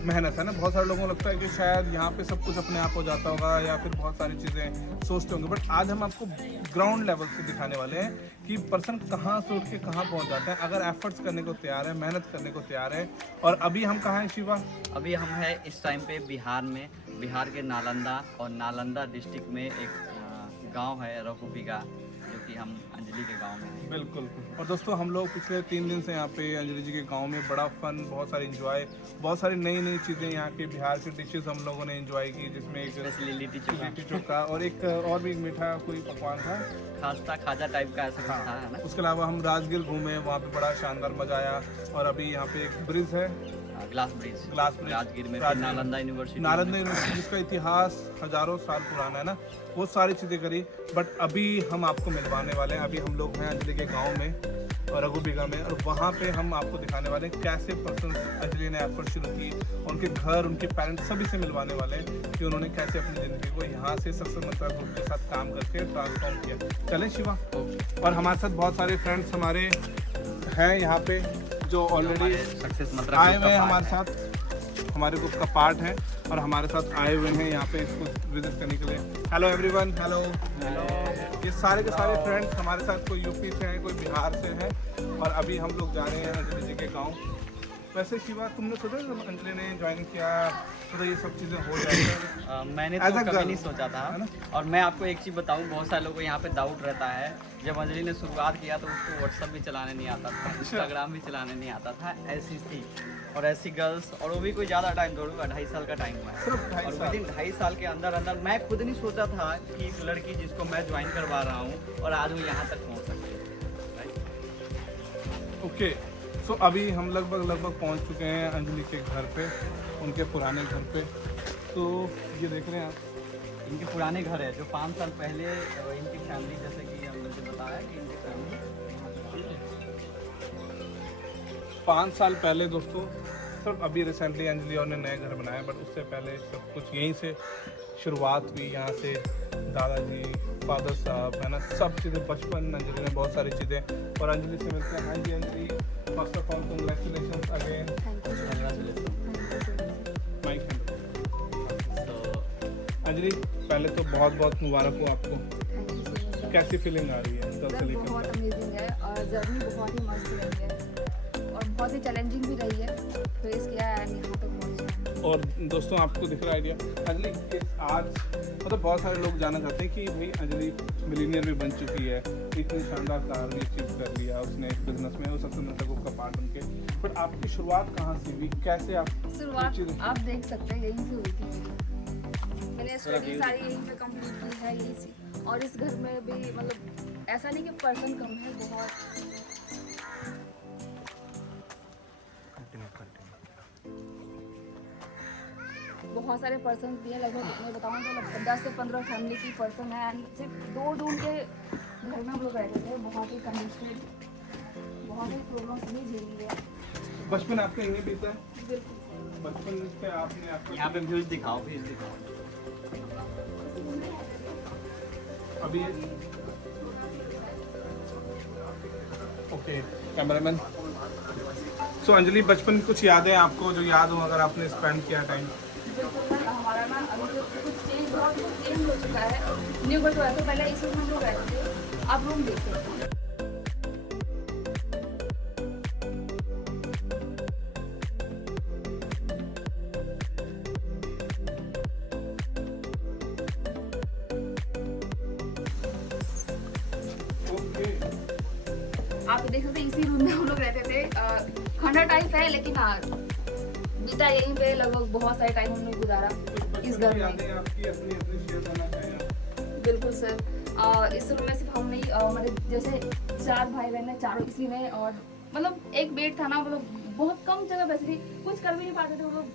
मेहनत है ना। बहुत सारे लोगों को लगता है कि शायद यहाँ पे सब कुछ अपने आप हो जाता होगा या फिर बहुत सारी चीज़ें सोचते होंगे, बट आज हम आपको ग्राउंड लेवल से दिखाने वाले हैं कि पर्सन कहाँ से उठ के कहाँ पहुँच जाते हैं अगर एफर्ट्स करने को तैयार है, मेहनत करने को तैयार है। और अभी हम कहाँ हैं शिवा? अभी हम हैं इस टाइम पे बिहार में, बिहार के नालंदा, और नालंदा डिस्ट्रिक्ट में एक गांव है रघुबिगा, जो कि हम अंजलि के गांव में हैं। बिल्कुल। और दोस्तों हम लोग पिछले 3 दिन से यहाँ पे अंजलि जी के गांव में बड़ा फन, बहुत सारी इंजॉय, बहुत सारी नई नई चीज़ें यहाँ के बिहार के डिशेज हम लोगों ने एंजॉय की, जिसमें एक स्पेशली लिट्टी लिट्टी चोखा और एक और भी मीठा कोई पकवान था, खास्ता खाजा टाइप का ऐसा कुछ था, है ना। उसके अलावा हम राजगीर घूमे, वहाँ पे बड़ा शानदार मजा आया। और अभी यहाँ पे एक ब्रिज है, glass bridge, glass bridge Rajgir में, राजगीर। नालंदा यूनिवर्सिटी, नालंदा यूनिवर्सिटी जिसका इतिहास हजारों साल पुराना है ना, वो सारी चीज़ें करी। बट अभी हम आपको मिलवाने वाले हैं, अभी हम लोग हैं अंजलि के गांव में और रघुबिगा में, और वहाँ पे हम आपको दिखाने वाले हैं कैसे पर्सन अंजलि ने एफर्ट शुरू की, उनके घर, उनके पेरेंट्स सभी से मिलवाने वाले हैं कि उन्होंने कैसे अपनी ज़िंदगी को यहाँ से सक्सेस मतलब ग्रुप के साथ काम करके ट्रांसफॉर्म किया। चलें शिवा। और हमारे साथ बहुत सारे फ्रेंड्स हमारे हैं यहाँ पे जो ऑलरेडी सक्सेस मतलब आए हुए हैं हमारे साथ, हमारे ग्रुप का पार्ट है और हमारे साथ आए हुए हैं यहाँ पे इसको विजिट करने के लिए। Hello everyone, hello. ये सारे के सारे फ्रेंड्स हमारे साथ, कोई यूपी से हैं, कोई बिहार से हैं, और अभी हम लोग जा रहे हैं अंजलि जी के गांव। वैसे शिवा, तुमने सोचा जब अंजलि ने ज्वाइन किया तो ये सब चीज़ें हो जाएगी? मैंने As तो a कभी girl, नहीं सोचा था, है ना? और मैं आपको एक चीज़ बताऊं, बहुत सारे लोगों को यहाँ पे डाउट रहता है। जब अंजलि ने शुरुआत किया तो उसको व्हाट्सअप भी चलाने नहीं आता था, इंस्टाग्राम भी चलाने नहीं आता था, ऐसी थी। और ऐसी गर्ल्स, और वो भी कोई ज़्यादा टाइम थोड़ा, 2.5 साल का टाइम हुआ है, सिर्फ 2.5 और साल। विदिन 2.5 साल के अंदर अंदर मैं खुद नहीं सोचा था कि एक लड़की जिसको मैं ज्वाइन करवा रहा हूँ और आज वो यहाँ तक पहुँच सकती है, राइट। ओके, सो अभी हम लगभग पहुंच चुके हैं अंजलि के घर पे, उनके पुराने घर पे। तो ये देख रहे हैं आप, इनके पुराने घर है जो 5 साल पहले इनकी फैमिली, जैसे कि हम लोग को बताया कि इनकी फैमिली 5 साल पहले दोस्तों, सिर्फ अभी रिसेंटली अंजलि और ने नए घर बनाया, बट उससे पहले सब कुछ यहीं से शुरुआत हुई, यहाँ से दादाजी, फादर साहब, है ना, सब चीज़ें बचपन अंजलि ने बहुत सारी चीज़ें। और अंजलि से मिलते हैं। हाँ जी Anjali, first of all congratulation again. Mike Anjali, पहले तो बहुत बहुत मुबारक हो आपको। कैसी फीलिंग आ रही है कल से लेकर? बहुत अमेजिंग है और जर्नी बहुत ही मस्त रही है और बहुत ही चैलेंजिंग भी रही है, फेस किया है एंड यहाँ तक पहुँचे। और दोस्तों आपको दिख रहा है आइडिया, अंजलि आज मतलब बहुत सारे लोग जानना चाहते हैं कि भाई अंजलि मिलीनियर भी बन चुकी है, इतनी शानदार कार भी अचीव कर लिया उसने एक बिजनेस में, वो सबसे मतलब ग्रुप का पार्ट उनके। बट आपकी शुरुआत कहाँ से हुई, कैसे आप शुरुआत आप देख सकते हैं यहीं से हुई थी मेरी। मैंने स्टडी सारी यहीं पे कंप्लीट की है, यहीं से। और इस घर में भी मतलब ऐसा नहीं कि पर्सन कम है, बहुत सारे पर्सन भी हैं। लगभग मैं बताऊँ तो 10 से 15 फैमिली की पर्सन है एंड सिर्फ 2 रूम के घर में हम लोग रहते थे। बहुत ही कंजेस्टेड, बहुत ही प्रॉब्लम्स भी झेली है। बचपन आपका यहीं बीता है? बिल्कुल। बचपन से आपने आपको यहाँ पे व्यूज दिखाओ, व्यूज दिखाओ। अभी ओके कैमरामैन। सो अंजलि, बचपन की कुछ यादें आपको जो याद हो अगर आपने स्पेंड किया टाइम? बिल्कुल, हमारा ना अभी तो कुछ चेंज हो चुका है। न्यू बट वैसे पहले इस रूम में लोग रहते थे, आप रूम देख सकते हैं। देख सकते हैं इसी रूम में हम लोग रहते थे। खंडर टाइप है लेकिन हाँ बीता यहीं पे लगभग बहुत सारे टाइम हमने गुजारा इस घर में। आपकी अपनी अपनी शेयर करना चाहिए। बिल्कुल सर। इस रूम में सिर्फ हम नहीं मतलब जैसे 4 भाई बहन है, चारों इसी में, और मतलब एक बेड था ना, मतलब बहुत कम जगह बच रही, कुछ कर भी नहीं पाते थे वो लोग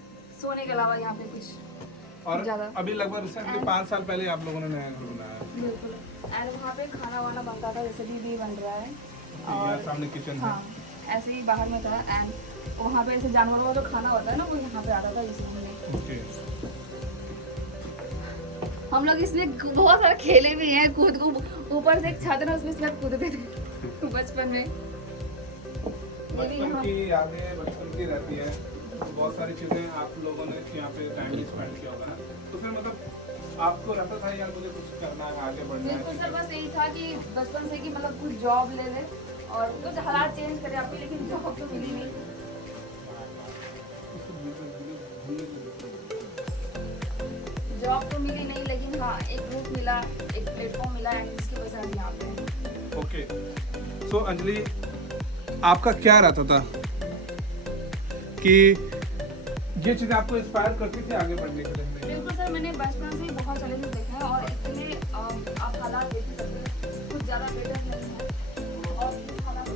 सोने के अलावा यहाँ पे कुछ और ज़्यादा। अभी लगभग रिसेंटली 5 साल पहले आप लोगों ने नया घर बनाया। बिल्कुल। एंड वहाँ पे खाना वाना बनता था, जैसे भी बन रहा है। यहाँ सामने किचन है। हाँ ऐसे ही बाहर में था। एंड वहाँ पे ऐसे जानवरों का जो खाना होता है ना, वो यहाँ पे आता था इस रूम में। ओके। हम लोग इसमें बहुत सारे खेले भी हैं, कूद को ऊपर से एक छत है ना, उसमें इसमें कूदते थे बचपन में। बचपन की यादें बचपन की रहती है, बहुत सारी चीजें आप लोगों ने यहाँ पे टाइम स्पेंड किया होगा ना, तो फिर मतलब आपको रहता था यार मुझे कुछ करना है, आगे बढ़ना बिल्कुल है। सर, बस यही था कि बचपन से कि मतलब कुछ जॉब ले ले और कुछ हालात चेंज करे आपके, लेकिन जॉब तो मिली नहीं। जॉब तो मिली नहीं, लेकिन हाँ एक ग्रुप मिला, एक प्लेटफॉर्म मिला, एंड इसकी वजह से हम यहाँ पे हैं। ओके। सो अंजलि, आपका क्या रहता था कि ये चीजें आपको इंस्पायर करती थी आगे बढ़ने के लिए? बिल्कुल सर, मैंने बचपन से ही बहुत चैलेंजेस देखे हैं और इतने आप हालात देख ही सकते हैं, कुछ ज़्यादा बेटर नहीं है और कुछ हालात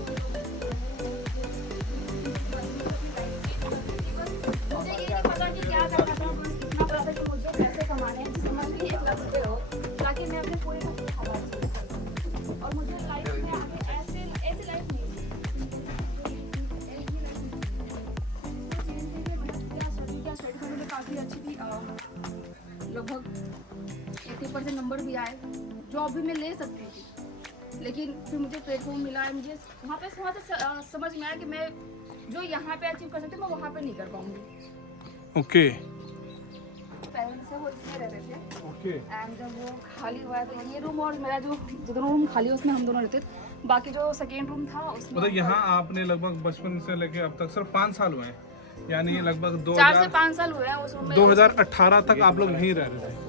मुझे ये नहीं पता कि क्या करना था, बस इतना पता था कि मुझे पैसे कमाने हैं जिससे मैं भी 1 लाख रुपये हो, ताकि मैं अपने पूरे घर के हालात चेंज कर सकूं। और मुझे लाइफ में आगे ऐसी लाइफ नहीं काफ़ी अच्छी थी, लगभग 80% नंबर भी आए, जॉब भी मैं ले सकती थी, लेकिन फिर मुझे प्लेटफॉर्म मिला है। मुझे वहाँ से समझ में आया कि मैं जो यहाँ पे अचीव कर सकती हूँ मैं वहाँ पे नहीं कर पाऊँगी। ओके। पेरेंट्स से वो इसमें रहते थे। ओके। एंड जब वो खाली हुआ है तो ये रूम और मेरा जो रूम खाली है उसमें हम दोनों रहते थे, बाकी जो सेकेंड रूम था उसमें मतलब यहाँ आपने लगभग बचपन से लेके अब तक सिर्फ 5 साल हुए हैं, यानी लगभग 4 से 5 साल हुए हैं उस रूम में। 2018 तक आप लोग यहीं रह रहे थे।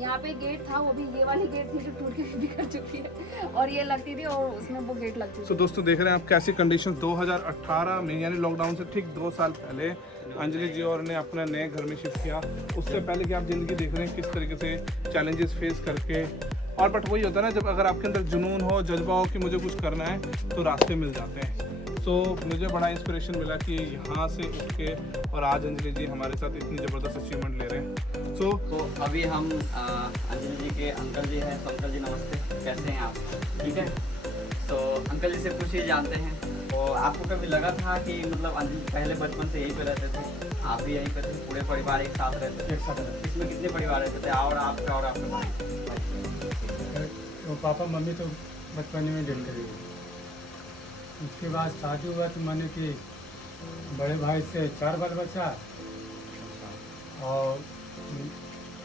यहाँ पे गेट था, वो भी ये वाली गेट थी जो टूट के बिखर चुकी है, और ये लगती थी और उसमें वो गेट लगती तो थी। दोस्तों देख रहे हैं आप कैसी कंडीशन 2018 में, यानी लॉकडाउन से ठीक 2 साल पहले अंजलि जी और ने अपने नए घर में शिफ्ट किया। उससे पहले की आप ज़िंदगी देख रहे हैं किस तरीके से चैलेंजेस फेस करके, और बट वही होता है ना, जब अगर आपके अंदर जुनून हो, जज्बा हो कि मुझे कुछ करना है तो रास्ते मिल जाते हैं। तो मुझे बड़ा इंस्पिरेशन मिला कि यहाँ से उठ के और आज अंजलि जी हमारे साथ इतनी ज़बरदस्त अचीवमेंट ले रहे हैं। तो अभी हम अंजलि जी के अंकल जी हैं। तो अंकल जी नमस्ते, कैसे हैं आप? ठीक है। तो अंकल जी से कुछ ही जानते हैं। तो आपको कभी लगा था कि मतलब अंजलि पहले बचपन से यहीं पे रहते थे, आप भी यहीं पे थे, पूरे परिवार एक साथ रहते थे? एक साथ रहते। इसमें कितने परिवार रहते थे? और आपका और आपके भाई? वो पापा मम्मी तो बचपन में डेल कर गए। उसके बाद शादी हुआ तो मैंने कि बड़े भाई से 4 बाल बच्चा और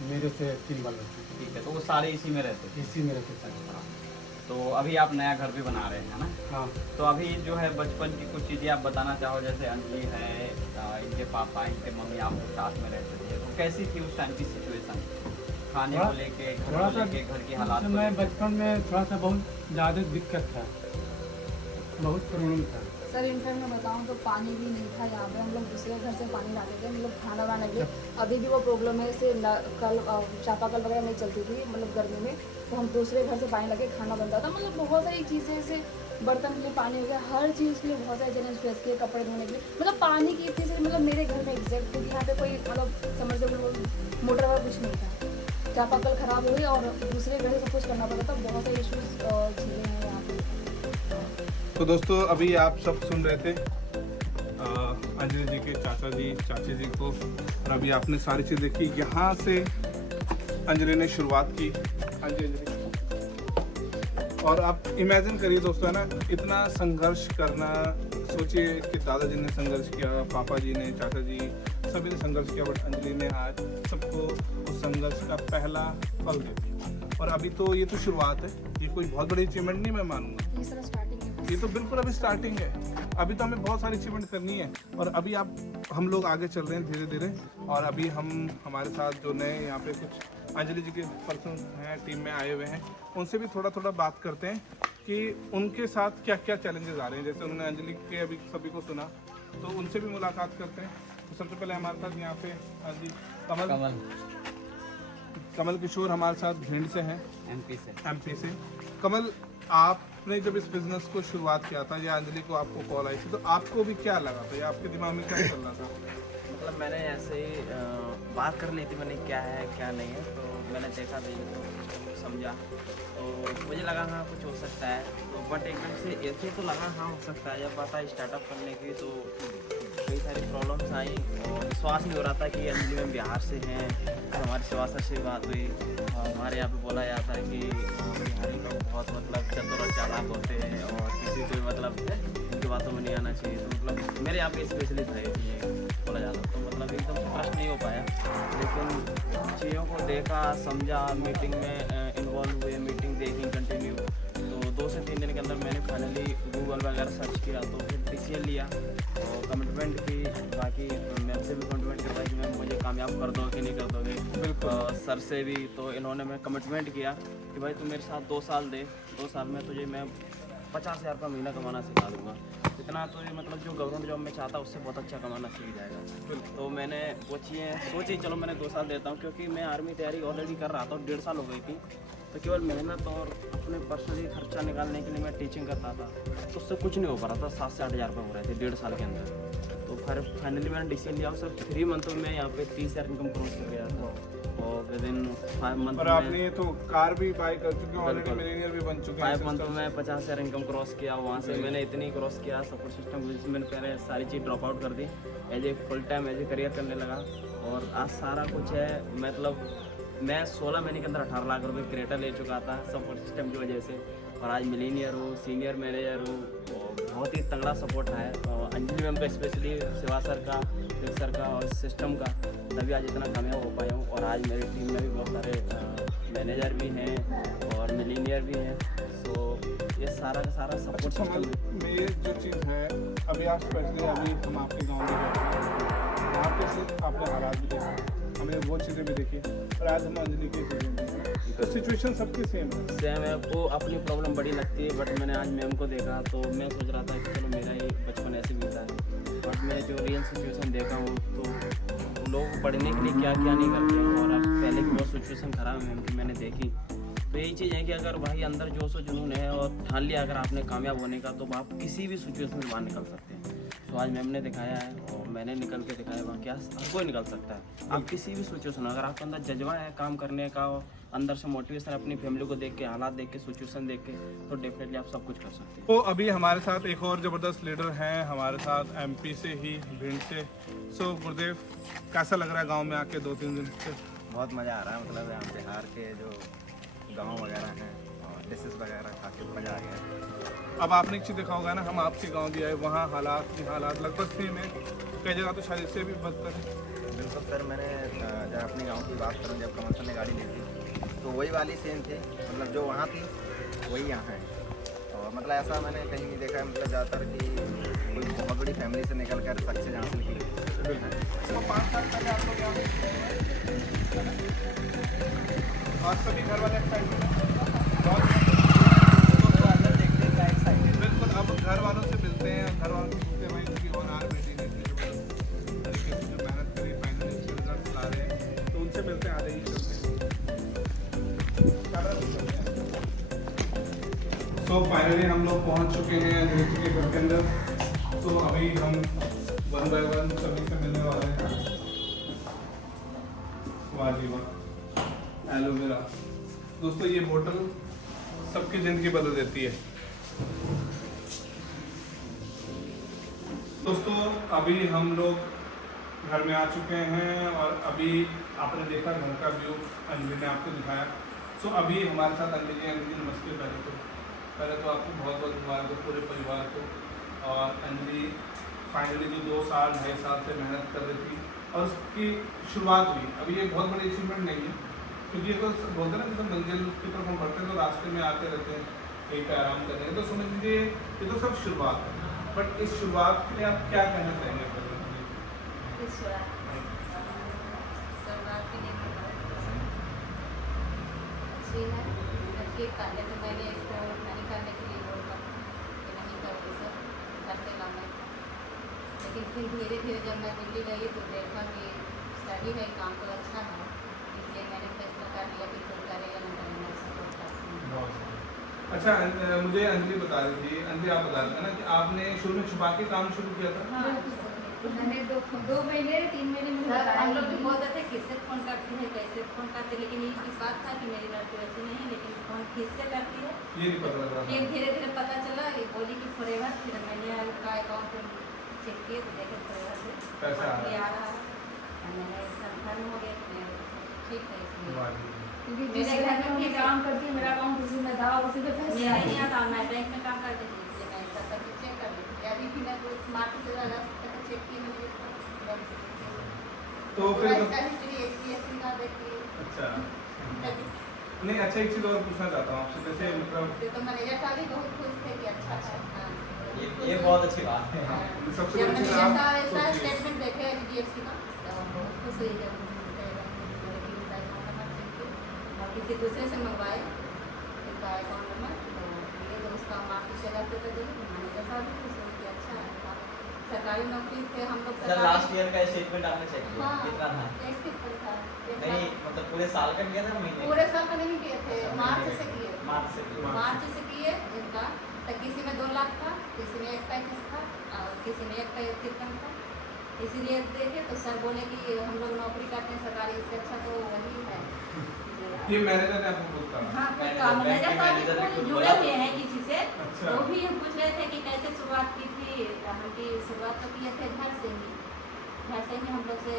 मेरे से 3 बाल बच्चे। ठीक है, तो वो सारे इसी में रहते थे? इसी में रहते थे। तो अभी आप नया घर भी बना रहे हैं ना? हाँ। तो अभी जो है बचपन की कुछ चीज़ें आप बताना चाहो, जैसे अंजलि है, इनके पापा इनके मम्मी आप लोग साथ में रहते थे, तो कैसी थी उस टाइम की सिचुएशन, खाने को लेके, थोड़ा सा घर के हालात? मैं बचपन में थोड़ा सा बहुत ज़्यादा दिक्कत था, बहुत प्रॉब्लम था। सर इनफैक्ट मैं बताऊँ तो पानी भी नहीं था यहाँ पे, हम लोग दूसरे घर से पानी लाते थे, मतलब खाना बनाने के लिए। अभी भी वो प्रॉब्लम है, जैसे कल चापाकल वगैरह नहीं चलती थी मतलब गर्मी में, तो हम दूसरे घर से पानी लगे खाना बनता था। मतलब बहुत सारी चीज़ें, जैसे बर्तन के लिए पानी हो गया, हर चीज़ के लिए बहुत सारे चैलेंज फेस किए, कपड़े धोने के लिए। मतलब पानी की इतनी से मतलब मेरे घर में एग्जैक्ट, क्योंकि यहाँ पे कोई मतलब समर्सिबल मोटर वगैरह कुछ नहीं था, चापाकल ख़राब हो गई और दूसरे घर से सब कुछ करना पड़ता था। बहुत सारे इशूज़ झेले हैं यहाँ पे। तो दोस्तों अभी आप सब सुन रहे थे अंजलि जी के चाचा जी चाची जी को, और अभी आपने सारी चीज़ देखी। यहाँ से अंजलि ने शुरुआत की। अंजलि, और आप इमेजिन करिए दोस्तों, है ना, इतना संघर्ष करना। सोचिए कि दादाजी ने संघर्ष किया, पापा जी ने, चाचा जी सभी ने संघर्ष किया, बट अंजलि ने आज सबको उस संघर्ष का पहला फल दे दिया। और अभी तो ये तो शुरुआत है, ये कोई बहुत बड़ी अचीवमेंट नहीं मैं मानूंगा, ये सारा स्टार्टिंग है। ये तो बिल्कुल अभी स्टार्टिंग है। अभी तो हमें बहुत सारी अचीवमेंट करनी है, और अभी हम लोग आगे चल रहे हैं धीरे धीरे। और अभी हमारे साथ जो नए यहाँ पे कुछ अंजलि जी के पर्सन हैं, टीम में आए हुए हैं, उनसे भी थोड़ा थोड़ा बात करते हैं कि उनके साथ क्या क्या चैलेंजेस आ रहे हैं। जैसे उन्होंने अंजलि के अभी सभी को सुना, तो उनसे भी मुलाकात करते हैं। तो सबसे पहले हमारे साथ यहाँ पे जी कमल किशोर हमारे साथ भिंड से हैं, एमपी से। कमल, आपने जब इस बिजनेस को शुरुआत किया था या अंजलि को आपको कॉल आई थी, तो आपको भी क्या लगा था या आपके दिमाग में क्या चल रहा था? मतलब मैंने ऐसे ही बात कर ली थी मैंने क्या है क्या नहीं है, तो मैंने देखा भी तो समझा, तो मुझे लगा हाँ कुछ हो सकता है। तो बट एकदम से ऐसे तो लगा हाँ हो सकता है। जब बात आई स्टार्टअप करने की तो कई सारी प्रॉब्लम्स आई और विश्वास नहीं हो रहा था कि अंजलि में बिहार से हैं। तो हमारी सेवा सर से बात हुई, हमारे यहाँ पे बोला जाता है कि बिहारी लोग बहुत मतलब चतुर और चालाक होते हैं और किसी को मतलब इनकी बातों में नहीं आना चाहिए। तो मतलब मेरे यहाँ पे स्पेशलिस्ट है ये बोला जाता, तो मतलब एकदम से ट्रस्ट नहीं हो पाया। लेकिन चीज़ों को देखा समझा, मीटिंग में इन्वॉल्व हुए, मीटिंग देखी कंटिन्यू। तो 2 से 3 दिन के अंदर मैंने फाइनली गूगल वगैरह सर्च किया, तो फिर डिसीजन लिया और कमिटमेंट की। बाकी मेरे से भी कमिटमेंट किया कि मैं मुझे कामयाब कर दो कि नहीं कर दोगे। बिल्कुल सर से भी तो इन्होंने मैं कमिटमेंट किया कि भाई तू मेरे साथ 2 साल दे, 2 साल में तुझे मैं 50,000 का महीना कमाना सिखा दूँगा। इतना तो ये मतलब जो गवर्नमेंट जॉब में चाहता उससे बहुत अच्छा कमाना सीख जाएगा। तो मैंने वो चीज़ें सोची, चलो मैंने 2 साल देता हूँ, क्योंकि मैं आर्मी तैयारी ऑलरेडी कर रहा था और 1.5 साल हो गई थी। तो केवल मेहनत और अपने पर्सनली खर्चा निकालने के लिए मैं टीचिंग करता था, तो उससे कुछ नहीं हो पा रहा था। 7 से 8 हज़ार रुपये हो रहे थे 1.5 साल के अंदर। तो फिर फाइनली मैंने डिसीजन लिया, सर 3 मंथों में यहाँ पे 30,000 इनकम क्रॉस कर गया था और विद इन 5 मंथ और आपने तो कार भी बाय कर चुके हैं, ऑलरेडी मिलीनियर भी बन चुके हैं। 5 मंथ में 50,000 इनकम क्रॉस किया। वहाँ से मैंने इतनी क्रॉस किया सपोर्ट सिस्टम, जिसमें मैंने पहले सारी चीज़ ड्रॉप आउट कर दी, as a full time as a career करने लगा। और आज सारा कुछ है, मतलब मैं 16 महीने के अंदर 18 लाख रुपए क्रेटा ले चुका था सपोर्ट सिस्टम की वजह से। और आज मिलीनियर हूँ, सीनियर मैनेजर हूँ और बहुत ही तगड़ा सपोर्ट है। और अंजलि मैम का स्पेशली, सेवा सर का, फिर सर का और सिस्टम का, तभी आज इतना कामयाब हो पाया हूँ। और आज मेरी टीम में भी बहुत सारे मैनेजर भी हैं और मिलीनियर भी हैं। तो ये सारा का सारा सपोर्ट कमल में जो चीज़ है, अभी आप स्पेशली अभी हम आपके गाँव में गए, वहाँ पे सिर्फ आपने हालात भी देखा, हमने वो चीज़ें भी देखी, और आज हम अंजलि की चीज़ें देखी। तो सिचुएशन सबकी सेम है। को अपनी प्रॉब्लम बड़ी लगती है, बट मैंने आज मैम को देखा तो मैं सोच रहा था कि चलो मेरा ही बचपन ऐसे बीता है। बट मैं जो रियल सिचुएशन देखा हूँ, तो लोग पढ़ने के लिए क्या क्या नहीं करते हैं। और अब पहले की बहुत सिचुएशन खराब है मैम की मैंने देखी। तो यही चीज़ है कि अगर भाई अंदर जोश और जुनून है और ठान लिया अगर आपने कामयाब होने का, तो आप किसी भी सिचुएशन से बाहर निकल सकते हैं। तो आज मैम ने दिखाया है और मैंने निकल के दिखाया, बाकी हर कोई निकल सकता है। आप किसी भी सिचुएशन, अगर आपके अंदर जज्बा है काम करने का, अंदर से मोटिवेशन, अपनी फैमिली को देख के, हालात देख के, सिचुएशन देख के, तो डेफिनेटली आप सब कुछ कर सकते हैं। तो अभी हमारे साथ एक और ज़बरदस्त लीडर हैं हमारे साथ, एमपी से ही, भिंड से। सो गुरुदेव, कैसा लग रहा है गांव में आके 2-3 दिन से? बहुत मज़ा आ रहा है। मतलब यहाँ बिहार के जो गांव वगैरह हैं और डिशेस वगैरह खा के मज़ा आ गया। अब आपने एक चीज़ देखा होगा ना, हम आपके गांव भी आए, वहाँ हालात लगभग सेम है, कई जगह तो शायद इससे भी बदतर है। बिल्कुल सर, मैंने जब अपने गांव की बात करूँ, जब कमल सर ने गाड़ी ली थी तो वही वाली सेम थी। मतलब जो वहाँ थी वही यहाँ है। और मतलब ऐसा मैंने कहीं नहीं देखा है, मतलब ज़्यादातर कि कोई बहुत बड़ी फैमिली से निकल कर सक्सेस हासिल की। तो 5 साल पहले आप लोग यहाँ और सभी घर वाले बिल्कुल। अब घर वालों से मिलते हैं, घर वालों से पूछते हैं भाई उनकी और आर बेटी ने तरीके से जो मेहनत करी, फाइनली रिजल्ट ला रहे हैं, तो उनसे मिलते हैं, आ रही चलते हैं। सो फाइनली हम लोग पहुंच चुके हैं अंजलि के घर के अंदर। तो अभी हम 1 बाय 1 सभी से मिलने वाले हैं। वाह जी वाह, एलोवेरा। दोस्तों ये बोतल सबकी ज़िंदगी बदल देती है। दोस्तों अभी हम लोग घर में आ चुके हैं और अभी आपने देखा घर का व्यू अंजलि ने आपको दिखाया। सो अभी हमारे साथ अंजलि नमस्ते। पहले तो आपको बहुत बहुत मुबारक हो पूरे परिवार को। और अंजलि फाइनली जो 2 साल 2.5 साल से मेहनत कर रही थी और उसकी शुरुआत हुई। अभी ये बहुत बड़ी अचीवमेंट नहीं है, क्योंकि ये तो बोलते हैं ना, जैसे मंजिल की तरफ हम बढ़ते हैं तो रास्ते में आते रहते हैं, कहीं पे आराम कर रहे हैं। तो समझ लीजिए ये तो सब शुरुआत है। बट इस शुरुआत के लिए आप क्या कहना चाहेंगे? शुरुआत के लिए अच्छी है। पहले तो मैंने इसको नहीं करने के लिए लेकिन फिर धीरे धीरे जब मैं दिल्ली गई तो देखा कि सही है, काम तो अच्छा है, इसलिए मैंने फैसला कर लिया कि खुद करेगा ना करेगा सपोर्ट करती हूँ। बहुत सही। अच्छा मुझे अंजलि बता रही थी, अंजलि आप बता रहे थे ना कि आपने शुरू में छुपा के काम शुरू किया था। हाँ, मैंने 2 महीने 3 महीने में सर बताया हम लोग भी कि- बोलते थे किससे फ़ोन करती है, कैसे फ़ोन करती है, लेकिन ये इस बात था कि मेरी लड़की वैसे नहीं है, लेकिन फ़ोन किससे करती है। ये नहीं पता लग रहा फिर था। धीरे धीरे पता चला, ये बोली कि फॉरएवर, फिर मैंने उसका अकाउंट चेक किए तो देखे फॉरएवर से पैसा आ monthly रहा आ रहा है। और मैंने कंफर्म हो गया कि मैं ठीक है, इसलिए वाह जी। क्योंकि मेरे जिस घर घर में में भी काम करती है, मेरा अकाउंट उसी में था और उसी पे पैसे मेरा आए। यहाँ काम, मैं बैंक में काम करती थी, इसलिए मैं इसका सब कुछ चेक कर लेती थी। अभी भी मैं कोई स्मार्ट से ज़्यादा चेक की मैंने तो फिर इसका हिस्ट्री HDFC का देखिए। अच्छा नहीं, अच्छा एक चीज़ और पूछना चाहता हूँ आपसे, जैसे मतलब तो मैनेजर साहब भी बहुत खुश थे कि अच्छा है। हाँ। ये बहुत अच्छी बात है। हाँ, सबसे जब बड़ी चीज़ मैनेजर आप साहब ऐसा सोचिए। स्टेटमेंट देखे HDFC का तो बहुत खुश हुई जब उनका अकाउंट नंबर चेक किया और किसी दूसरे से मंगवाए उनका अकाउंट नंबर, तो ये तो उसका मार्केट से लगते थे, मैनेजर साहब भी खुश हुए कि अच्छा है। सरकारी नौकरी थे हम लोग, सर लास्ट ईयर का स्टेटमेंट आपने चेक किया हाँ, कितना था? 31 था। नहीं मतलब पूरे साल का किया था महीने? पूरे साल का नहीं किए थे, मार्च से किए थे। मार्च से किया। मार्च से किए इनका, तो किसी में 2 लाख था, किसी में 1.35 था और किसी में 1.53 था। इसीलिए देखे तो सर बोले कि हम लोग नौकरी करते हैं सरकारी, इससे अच्छा तो वही है। ये मैनेजर ने आपको बोलता है। हाँ, कोई मैनेजर, काम बैंक के मैनेजर साहब मैनेजर ने भी खुद जुड़े बोला हुए तो। हैं किसी से, अच्छा। तो भी हम पूछ रहे थे कि कैसे शुरुआत की थी, तो हम की शुरुआत तो किए थे घर से ही हम लोग से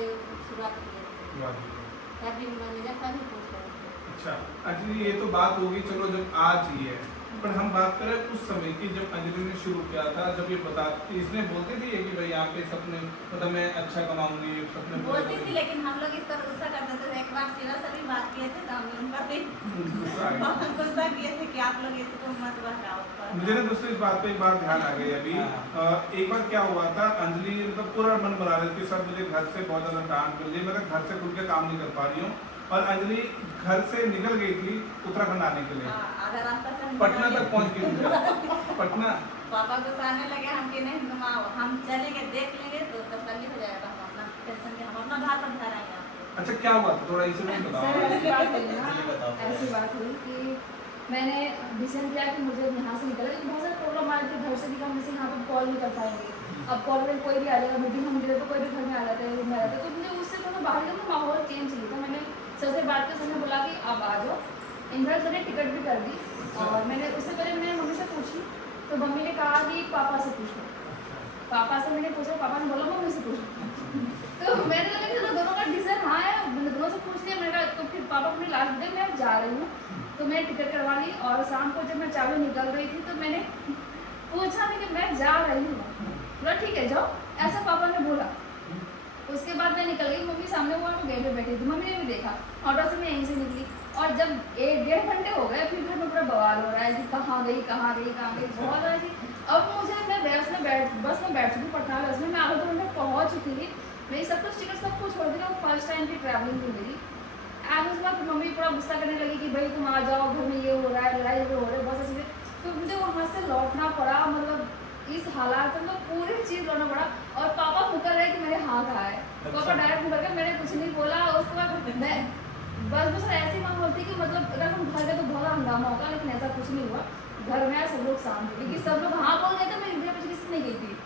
शुरुआत किए थे। वाह जी। सर भी मैनेजर साहब भी पूछ रहे थे। अच्छा अंजलि, ये तो बात होगी चलो जब आज ही है, पर हम बात करें उस समय की जब अंजलि ने शुरू किया था, जब ये बताती इसने बोलती थी कि भाई यहाँ पे सपने मतलब मैं अच्छा कमाऊंगी, सपने पूरे बोलती थी, करूंगी। लेकिन हम लोग इस पर गुस्सा करते थे। एक बार सीधा से भी बात किए थे तो हम उनका भी गुस्सा आ गया। बहुत गुस्सा किए थे कि आप लोग इसको मत बताओ। मुझे ना दूसरी इस बात पे एक बात ध्यान आ गई अभी। एक बार क्या हुआ था, अंजलि मतलब पूरा मन बना रही थी सर मुझे घर से बहुत ज़्यादा काम कर लिए, मैं घर से खुल के काम नहीं कर पा रही हूँ, और अंजलि घर से निकल गई थी उत्तराखंड आने के लिए। आधा रास्ता से हम पटना निकल तक पहुँच गई थी। पटना पापा गुस्साने लगे, हम कि नहीं घुमाओ, हम चलेंगे देख लेंगे तो तसल्ली हो जाएगा, हम अपना टेंशन के हम अपना घर पर घर आएंगे आपको। अच्छा क्या हुआ था, थोड़ा इंसिडेंट सर बताओ। ऐसी बात हुई ना, जी, बताओ। ऐसी बात हुई कि मैंने डिसीजन किया कि मुझे यहाँ से निकलना, लेकिन बहुत सारे प्रॉब्लम आ रही थी घर से भी, हम जैसे यहाँ पर कॉल नहीं कर पाएंगे। अब कॉल में कोई भी आ जाएगा, मीटिंग हम दे तो कोई भी घर में आ जाता है, रूम में आ जाता है, तो मुझे उससे थोड़ा बाहर का माहौल चेंज चाहिए था। मैंने सर से बात कर, सर ने बोला कि आप आ जाओ। इनफैक्ट मैंने टिकट भी कर दी, और मैंने उससे पहले मैंने मम्मी से पूछी, तो मम्मी ने कहा कि पापा से पूछो। पापा से मैंने पूछा, पापा ने बोला मम्मी से पूछो। तो मैंने लगा कि चलो दोनों का डिसीजन हाँ है, मैंने दोनों से पूछ लिया। मैंने कहा तो फिर पापा अपने लास्ट डे मैं जा रही हूँ, तो मैंने टिकट करवा ली, और शाम को जब मैं चालू निकल रही थी तो मैंने पूछा नहीं कि मैं जा रही हूँ, बोला ठीक है जाओ, ऐसा पापा ने बोला। उसके बाद मैं निकल गई, मम्मी सामने वो गेट पे बैठी थी, मम्मी ने भी देखा, ऑटो से मैं यहीं से निकली, और जब 1-1.5 घंटे हो गए, फिर घर में पूरा बवाल हो रहा है कि कहाँ गई बहुत रही थी। अब मुझे मैं बस में बैठ चुकी पटना बस में, मैं आधे 2 घंटे पहुँच चुकी थी, मेरी सब कुछ टिकट सब कुछ छोड़ दी, और फर्स्ट टाइम की ट्रैवलिंग थी मेरी। एंड उसके बाद मम्मी पूरा गुस्सा करने लगी कि भाई तुम आ जाओ, घर में ये हो रहा है, लड़ाई हो रही है, बहुत सारी चीज़ें। तो मुझे वहाँ से लौटना पड़ा, मतलब इस हालात में पूरी चीज़ लौटना पड़ा, और पापा मुकर रहे कि मेरे हाथ आए, पापा डायरेक्ट मुकर गए, मैंने कुछ नहीं बोला। उसके बाद मैं बस ऐसी मांग होती कि मतलब अगर हम घर गए तो बहुत हंगामा होगा, लेकिन ऐसा कुछ नहीं हुआ। घर में आए सब लोग शांत थे, क्योंकि सब लोग हाँ बोल रहे थे, मैं इंडिया पीछे किसी नहीं गई थी,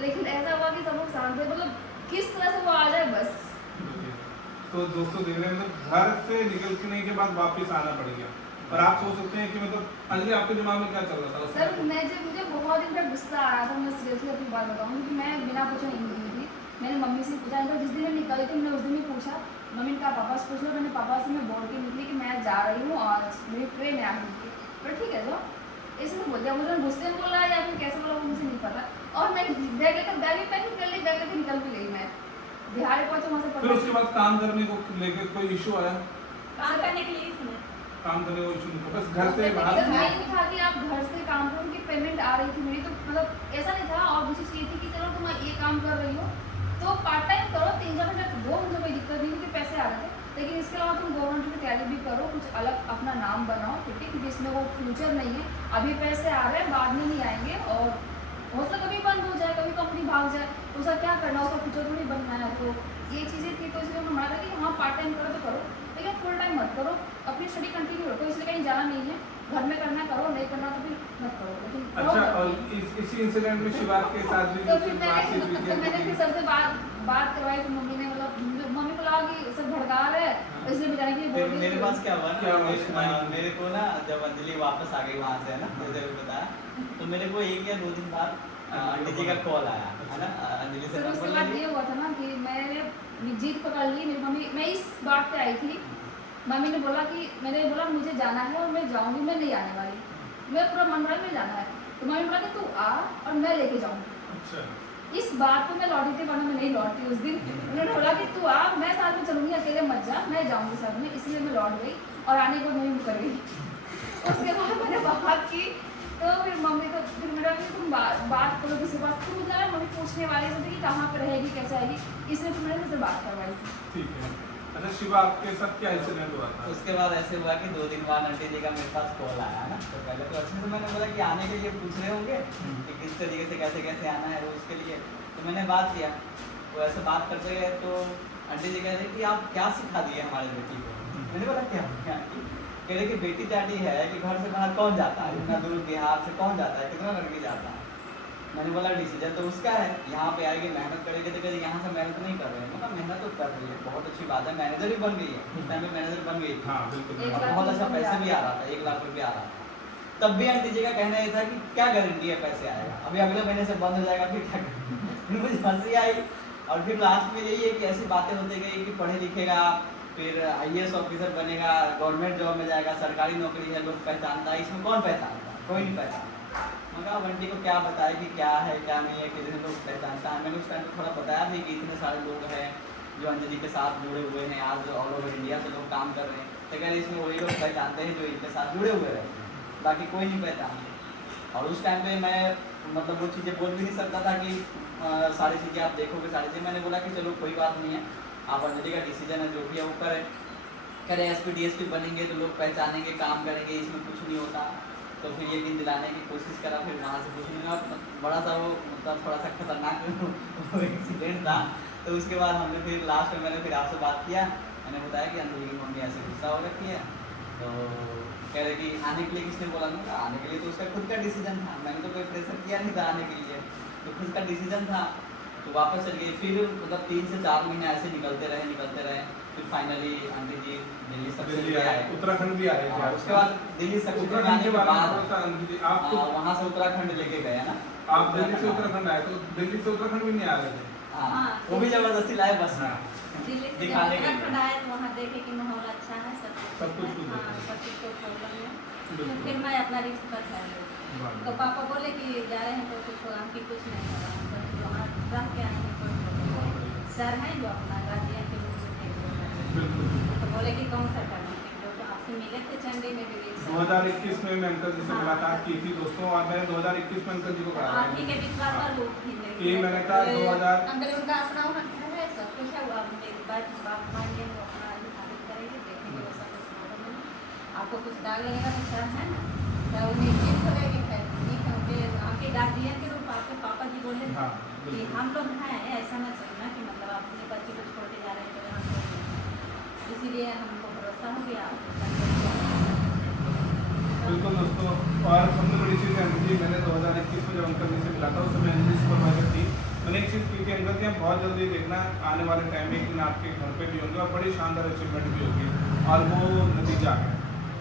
लेकिन ऐसा हुआ कि सब लोग शांत थे, मतलब किस तरह से वो आ जाए बस। तो दोस्तों देख रहे हैं मतलब घर से निकलने के बाद वापस आना पड़ गया, और आप सोच सकते हैं कि मतलब अंजलि आपके दिमाग में क्या चल रहा था उस सर समय? मुझे बहुत दिन तक गुस्सा आ रहा था, मैं सीरियसली अपनी बात बताऊँ, क्योंकि मैं बिना पूछे नहीं निकली थी। मैंने मम्मी से पूछा, जिस दिन मैं निकली थी मैंने उस दिन ही पूछा, मम्मी ने कहा पापा से पूछ लो। मैंने पापा से मैं बोल के निकली कि मैं जा रही हूँ और मेरी ट्रेन है आने की, पर ठीक है जाओ, इसलिए बोल दिया। मुझे गुस्से में बोला या फिर कैसे बोला मुझे नहीं पता, और मैं बैग लेकर बैग भी पैकिंग कर ली, बैग लेकर निकल भी गई। मैं बिहार पहुँचा, वहाँ से फिर उसके बाद काम करने को लेकर कोई इशू आया? काम करने के लिए इसमें काम करने को इशू नहीं था, बस घर से सर बाहर नहीं था कि आप घर से काम करो, उनकी पेमेंट आ रही थी मेरी, तो मतलब ऐसा नहीं था। और दूसरी चीज़ थी कि चलो तुम ये काम कर रही हो तो पार्ट टाइम करो, 3-4 घंटे दो, मुझे कोई दिक्कत नहीं, क्योंकि पैसे आ रहे थे। लेकिन इसके अलावा तुम गवर्नमेंट की तैयारी भी करो, कुछ अलग अपना नाम बनाओ, ठीक है, क्योंकि इसमें वो फ्यूचर नहीं है। अभी पैसे आ रहे हैं, बाद में नहीं आएंगे, और हो सकता कभी बंद हो जाए, कभी कंपनी भाग जाए, तो उसका क्या करना, उसका फ्यूचर थोड़ी बनना है। तो ये चीज़ें थी, तो इसलिए उन्होंने मना था कि हाँ पार्ट टाइम करो तो करो, लेकिन फुल टाइम मत करो, अपनी स्टडी कंटिन्यू रखो, इसलिए कहीं जाना नहीं है, घर में करना करो, नहीं करना तो फिर मत करो, लेकिन करो अच्छा, मत। और इसी इंसिडेंट में शिवाज के साथ भी तो कुछ फिर बातचीत हुई थी? मैंने फिर सबसे बात करवाई, तो मम्मी ने मतलब मम्मी को लगा कि सब भड़का रहे हैं, इसलिए बेचारे के फिर मेरे पास क्या हुआ क्या ना, हुआ? मेरे को ना जब अंजलि वापस आ गई वहाँ से है ना, जैसे भी बताया, तो मेरे को 1 या 2 दिन बाद आंटी जी का कॉल आया है ना, अंजलि से फिर मैं उसके बोल बाद रही ये थी। हुआ था ना कि मैंने जीत पकड़ ली, मेरी मम्मी, मैं इस बात पे आई थी, मम्मी ने बोला कि मैंने बोला मुझे जाना है और मैं जाऊंगी, मैं नहीं आने वाली, मेरा पूरा मन रहा है मैं जाना है, तो मम्मी ने बोला कि तू आ और मैं लेके जाऊंगी। अच्छा, इस बात को मैं लौटी थी, वरना मैं नहीं लौटती उस दिन। उन्होंने बोला कि तू आ, मैं साथ में चलूंगी, अकेले मत जा, मैं जाऊंगी साथ में, इसलिए मैं लौट गई और आने को नहीं मुकर गई। उसके बाद मैंने बात की, तो फिर मम्मी को फिर मेरा कि तुम बात करो किसी बात, तो मुझे मम्मी पूछने वाले से थे कि कहाँ पर रहेगी, कैसे आएगी, इसलिए फिर मैंने मुझसे बात करवाई थी। ठीक है। अच्छा शिवा, आपके साथ क्या इंसिडेंट हुआ था? उसके बाद ऐसे हुआ कि 2 दिन बाद आंटी जी का मेरे पास कॉल आया ना, तो पहले तो अच्छे से मैंने बोला कि आने के लिए पूछ रहे होंगे कि किस तरीके से कैसे कैसे आना है रोज़ के लिए, तो मैंने बात किया, तो ऐसे बात करते गए तो आंटी जी कह रही कि आप क्या सिखा दिए हमारी बेटी को। मैंने बोला क्या आंटी? कह रहे कि बेटी चाटी है कि घर से बाहर कौन जाता है, इतना दूर बिहार से कौन जाता है, कितना लड़के जाता है। मैंने बोला डिसीजन तो उसका है, यहाँ पे आएगी मेहनत करेगी, तो कहीं यहाँ से मेहनत नहीं कर रहे हैं, मतलब मेहनत तो कर रही है, बहुत अच्छी बात है, मैनेजर भी बन गई है, उस टाइम पे मैनेजर बन गई थी, हाँ बिल्कुल। एक और लाख बहुत अच्छा रुपया पैसे भी आ रहा था, 1 लाख रुपया आ रहा था। तब भी आंटी जी का कहना ये था कि क्या गारंटी है पैसे आएगा, अभी अगले महीने से बंद हो जाएगा, फिर क्या करेंगे? फिर मुझे हंसी आई, और फिर लास्ट में यही है कि ऐसी बातें होती गई कि पढ़े लिखेगा, फिर IAS ऑफिसर बनेगा, गवर्नमेंट जॉब में जाएगा, सरकारी नौकरी है, लोग पहचानता है, इसमें कौन पहचानता है, कोई नहीं पहचानता। मगर बंटी को क्या बताया कि क्या है क्या नहीं है, कितने लोग पहचानता है। मैंने उस टाइम पे थोड़ा बताया भी कि इतने सारे लोग हैं जो अंजलि के साथ जुड़े हुए हैं, आज ऑल ओवर इंडिया से लोग काम कर रहे हैं, तो कह रहे इसमें वही लोग पहचानते हैं जो इनके साथ जुड़े हुए रहते हैं, बाकी कोई नहीं पहचानते। और उस टाइम पे मैं मतलब वो चीज़ें बोल भी नहीं सकता था कि सारी चीज़ें आप देखोगे, सारी चीज़ें। मैंने बोला कि चलो कोई बात नहीं है, आप अंजलि का डिसीजन है जो भी है वो करें, करें SP DSP बनेंगे तो लोग पहचानेंगे, काम करेंगे, इसमें कुछ नहीं होता। तो फिर ये दिन दिलाने की कोशिश करा, फिर वहाँ से कुछ नहीं हुआ, बड़ा सा वो मतलब थोड़ा सा खतरनाक एक्सीडेंट था। तो उसके बाद हमने फिर लास्ट में मैंने फिर आपसे बात किया, मैंने बताया कि अंजलि की मम्मी ऐसे गुस्सा हो रखी है, तो कह रहे कि आने के लिए किसने बोला ना, आने के लिए तो उसका खुद का डिसीजन था, मैंने तो कोई प्रेशर किया नहीं था आने के लिए, तो खुद का डिसीजन था। तो वापस चल गई, फिर मतलब 3 से 4 महीने ऐसे निकलते रहे, फिर फाइनली आंटी जी दिल्ली सबसे दिल्ली लेके आए, आए। उत्तराखंड भी आए थे। हाँ, उसके बाद दिल्ली सबसे लेके उत्तराखंड आने के के बारे में बाद थोड़ा सा अंजलि, आप तो वहाँ से उत्तराखंड लेके गए है ना, आप दिल्ली से उत्तराखंड आए, तो दिल्ली से उत्तराखंड भी नहीं आ रहे थे? हाँ, वो भी जबरदस्ती लाए बस हाँ। दिल्ली से दिखाने के लिए। उत्तराखंड आए तो वहाँ देखे कि माहौल अच्छा है, सब कुछ कुछ हाँ, है। सब कुछ कोई प्रॉब्लम नहीं। तो बिल्कुल। फिर मैं अपना रिस्क पर था, तो पापा बोले कि जा रहे हैं तो कुछ आपकी कुछ नहीं हो रहा, तो वहाँ रह के आए हैं, कोई प्रॉब्लम नहीं। सर हैं जो अपना गार्जियन के रूप में थे, बिल्कुल। तो बोले कि कौन सा करना है, जो तो आपसे मिले थे चंडी में भी 2021 में मैं अंकल जी से मुलाकात की थी दोस्तों, और मैंने 2021 में अंकल जी को कहा आप ही के विश्वास पर लोग थी कि मैंने कहा 2000 अंदर उनका अपना वहाँ घर है, सब कुछ है, वो आप एक बात मानिए, वो अपना स्थापित करेंगे, देखेंगे वैसा कुछ प्रॉब्लम नहीं। आपको कुछ दाग लगेगा तो सर है ना, तो उन्हें चीज करेगी, ठीक है, उनके आपके गार्जियन के रूप आपके पापा जी बोले हाँ, कि बिल्कुल। हम लोग हैं, ऐसा मत समझना कि मतलब आप अपने बच्चे को छोड़ के जा रहे हैं तो यहाँ छोड़ दें। इसीलिए हमको भरोसा हो गया। बिल्कुल दोस्तों, और सबसे बड़ी चीज़ है अंजलि, मैंने 2021 में जब अंकल जी से मिला था उस समय अंजलि सुपरवाइजर थी, मैंने एक चीज़ की थी अंकल जी, हम बहुत जल्दी देखना आने वाले टाइम में एक दिन आपके घर पे भी होंगे और बड़ी शानदार अचीवमेंट भी होगी, और वो नतीजा है।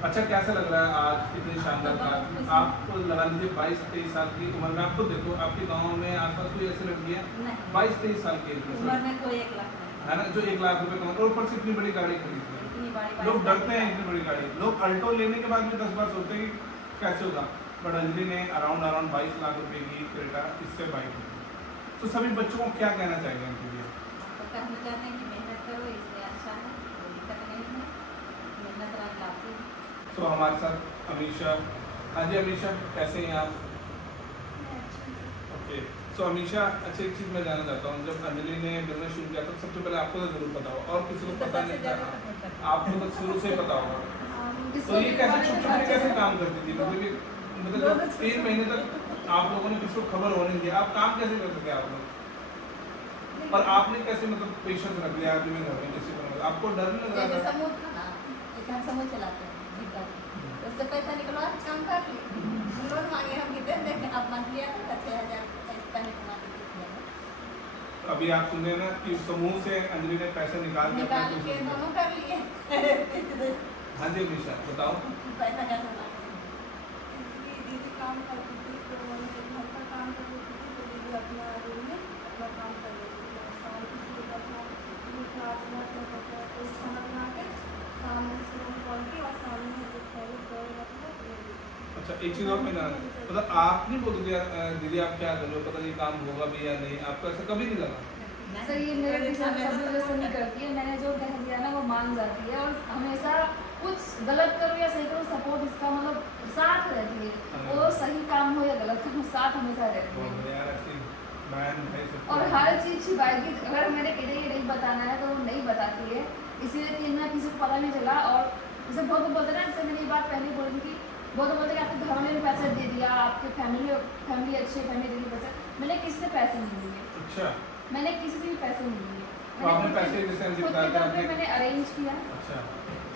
अच्छा, कैसा लग रहा है आज इतनी शानदार बात? आपको लगा लीजिए 22-23 साल की उम्र में, आपको देखो आपके गाँव में आसपास कोई ऐसी लड़की है नहीं, 22-23 साल की उम्र में कोई 1 लाख नहीं, है ना, जो 1 लाख रुपए कमाते, और ऊपर से इतनी बड़ी गाड़ी खरीदते हैं। इतनी बड़ी लोग डरते हैं इतनी बड़ी गाड़ी, लोग अल्टो लेने के बाद भी 10 बार सोचते हैं कि कैसे होगा, बट अंजलि ने अराउंड 22 लाख रुपए की क्रेटा इससे बाइक ली। तो सभी बच्चों को क्या कहना चाहिए इनके लिए? तो कहना चाहते हैं कि मेहनत करो, इसमें अच्छा है, कोई दिक्कत नहीं है, मेहनत वाली लाती है। तो हमारे साथ अमीशा, हाँ जी अमीशा, कैसे हैं आप? ओके, सो अमीशा, अच्छा एक चीज़ मैं जानना चाहता हूँ, जब अंजलि ने बिजनेस शुरू किया तो सबसे पहले आपको तो जरूर पता होगा, और किसी को पता नहीं था, आपको तो शुरू से पता होगा। तो ये कैसे छुप छुप के कैसे काम करती थी, मतलब 3 महीने तक आप लोगों ने किसी को खबर होने दिया, आप काम कैसे कर सके आप लोग? और आपने कैसे मतलब पेशेंस रख लिया आदमी में घर में किसी को? आपको डर नहीं लग जैसे रहा था? समूह था ना, जैसे हम समूह चलाते हैं जीता, तो उससे पैसा निकलवा के काम कर ली। लोन मांगे हम कितने देंगे, अब मंथली आता था 6,000 पहले कमाते थे। अभी आप सुन रहे हैं ना कि समूह से अंजलि ने पैसे निकाल के अपना निकाल के business में- दोनों कर लिए। हाँ जी निशा बताओ। पैसा कैसे लाए? इसलिए दीदी काम करती थी, तो मैं घर का काम कर रही थी, तो दीदी अपना रूम में अपना काम कर रही थी। शाम को शुरू करना, खाना बना के सामने से रूम खोल के और सामने जो अच्छा एक चीज़ और मैं जाना, मतलब आप नहीं बोलोगे यार दीदी आप क्या कर रहे हो, पता नहीं काम होगा भी या नहीं, आपको ऐसा कभी नहीं लगा? सर ये मेरे साथ कभी वैसे नहीं करती है, मैंने जो कह दिया ना वो मान जाती है, और हमेशा कुछ गलत करूँ या सही करूँ सपोर्ट इसका मतलब साथ रहती है, वो सही काम हो या गलत काम साथ हमेशा रहती है। यार ऐसी बहन भाई सब और हर चीज़ छिपाएगी, अगर मैंने किसी ये नहीं बताना है तो वो नहीं बताती है, इसीलिए कि ना किसी को पता नहीं चला। और जैसे बहुत बोलते ना, जैसे मैंने ये बात पहले बोली थी, बहुत बोलते कि आपके घर वाले ने पैसे दे दिया, आपके फैमिली अच्छी फैमिली दे दी पैसे, मैंने किसी से पैसे नहीं लिए, अच्छा मैंने किसी से भी पैसे नहीं लिए। तो आपने पैसे जैसे अंजलि खुद बता के दिया दम पे आपने- मैंने अरेंज किया, अच्छा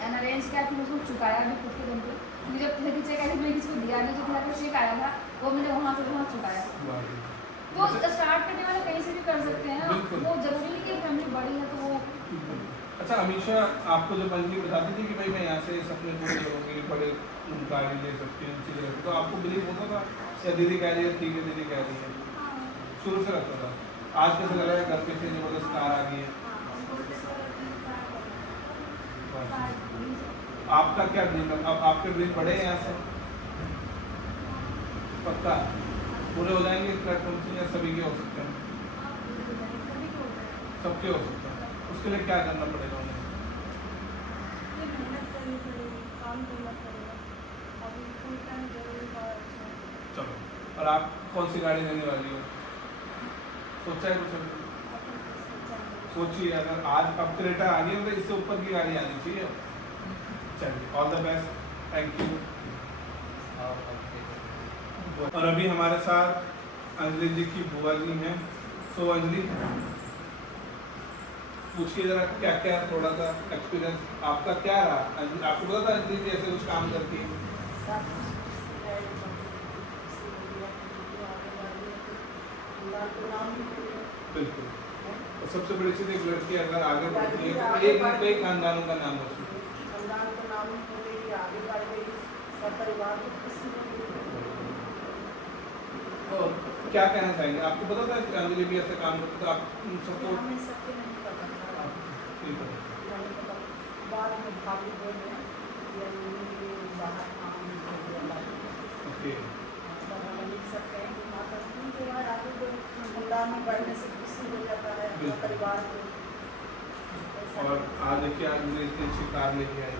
एंड अरेंज किया फिर उसको चुकाया भी खुद के दम पे, क्योंकि जब किसी चेक ऐसे मैंने किसी को दिया नहीं, जो मेरा चेक आया था वो मैंने वहाँ से वहाँ चुकाया। वाह जी। तो स्टार्ट करने वाले कहीं से भी कर सकते हैं ना, बिल्कुल। वो जरूरी नहीं कि फैमिली बड़ी है तो वो। अच्छा हमेशा आपको जब अंजलि बताती थी कि भाई मैं यहाँ से सपने पूरे करूँगी, बड़े गाड़ी ले सकती हूँ चीज़ें, तो आपको बिलीव होता था या दीदी कह रही है ठीक है दीदी कह रही है? शुरू से लगता था। आज कैसे लग रहा है घर पे से जबरदस्त कार आ गई है? आपका क्या ड्रीम है? अब आपके ड्रीम बड़े हैं यहाँ से पक्का पूरे हो जाएंगे इस प्लेटफॉर्म से, या सभी के हो सकते हैं? सबके हो सकते हैं। उसके लिए क्या करना पड़ेगा उन्हें? मेहनत करनी पड़ेगी, काम करना पड़ेगा, अभी फुल टाइम जरूरी है। चलो, और आप कौन सी गाड़ी लेने वाली हो? सोचा है कुछ? सोचिए, अगर आज अब क्रेटा आ गई तो इससे ऊपर की गाड़ी आनी चाहिए। चलिए all the best, thank you. और अभी हमारे साथ अंजलि जी की बुआ जी हैं। सो अंजलि पूछिए जरा क्या क्या थोड़ा सा एक्सपीरियंस आपका क्या रहा? आपको पता था अंजलि जी ऐसे कुछ काम करती है? बिल्कुल। और सबसे बड़ी चीज़ एक लड़की अगर आगे बढ़ती है तो एक ना कई खानदानों का नाम रोशन और क्या कहना चाहेंगे? आपको पता था कि अंजलि भी ऐसे काम करते, तो आप सबको ओके और आज देखिए आज मुझे इतनी अच्छी कार लेके आई,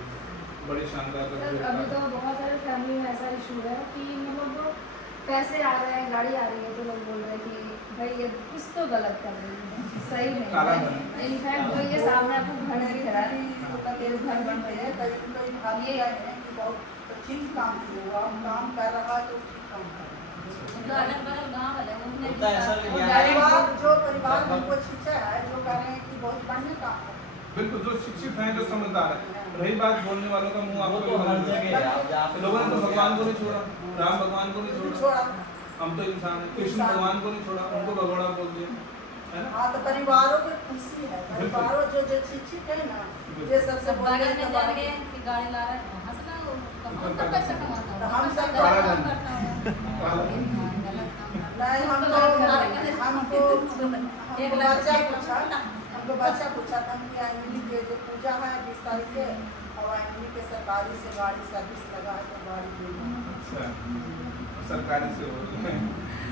बड़ी शानदार सर लग्जरी अभी तो कार। बहुत सारे फैमिली में ऐसा इशू है कि मतलब पैसे आ रहे हैं, गाड़ी आ रही है, तो लोग बोल रहे हैं कि भाई ये कुछ तो गलत कर रही है, सही नहीं काला है। धन। इनफैक्ट जो ये सामने आपको घर दिख रहा है, तो तेरे घर बन रही है, ये जो अगल बगल गाँव वाले उनने होता है ऐसा भी और यहाँ direct- जो परिवार हमको शिक्षा है, जो कह रहे हैं कि बहुत बढ़िया काम है। बिल्कुल, जो शिक्षित हैं, जो समझदार है। रही बात बोलने वालों का मुंह वो आपको तो भी हर बदल जगह देगा। है, आप जहाँ पे लोगों ने तो भगवान को नहीं छोड़ा, राम भगवान को नहीं छोड़ा, छोड़ा। हम तो इंसान हैं। कृष्ण भगवान को नहीं छोड़ा, उनको भगवान बोल दिया, है ना? हाँ, तो परिवारों की खुशी है, परिवारों जो शिक्षित है ना, ये सबसे सब बगल में बड़ी जान गए कि गाड़ी ला रहे हैं, हंसना वो कौन सा पैसा कमाता है, हम सब काला गलत धन। काम करता है। काला धन। गलत काम करता है। नहीं, हमको बच्चा पूछा था कि अंजलि के जो पूजा है 20 तारीख के, और अंजलि के सरकारी से गाड़ी सर्विस लगा है तो गाड़ी देना। अच्छा, सरकारी से हो रही है।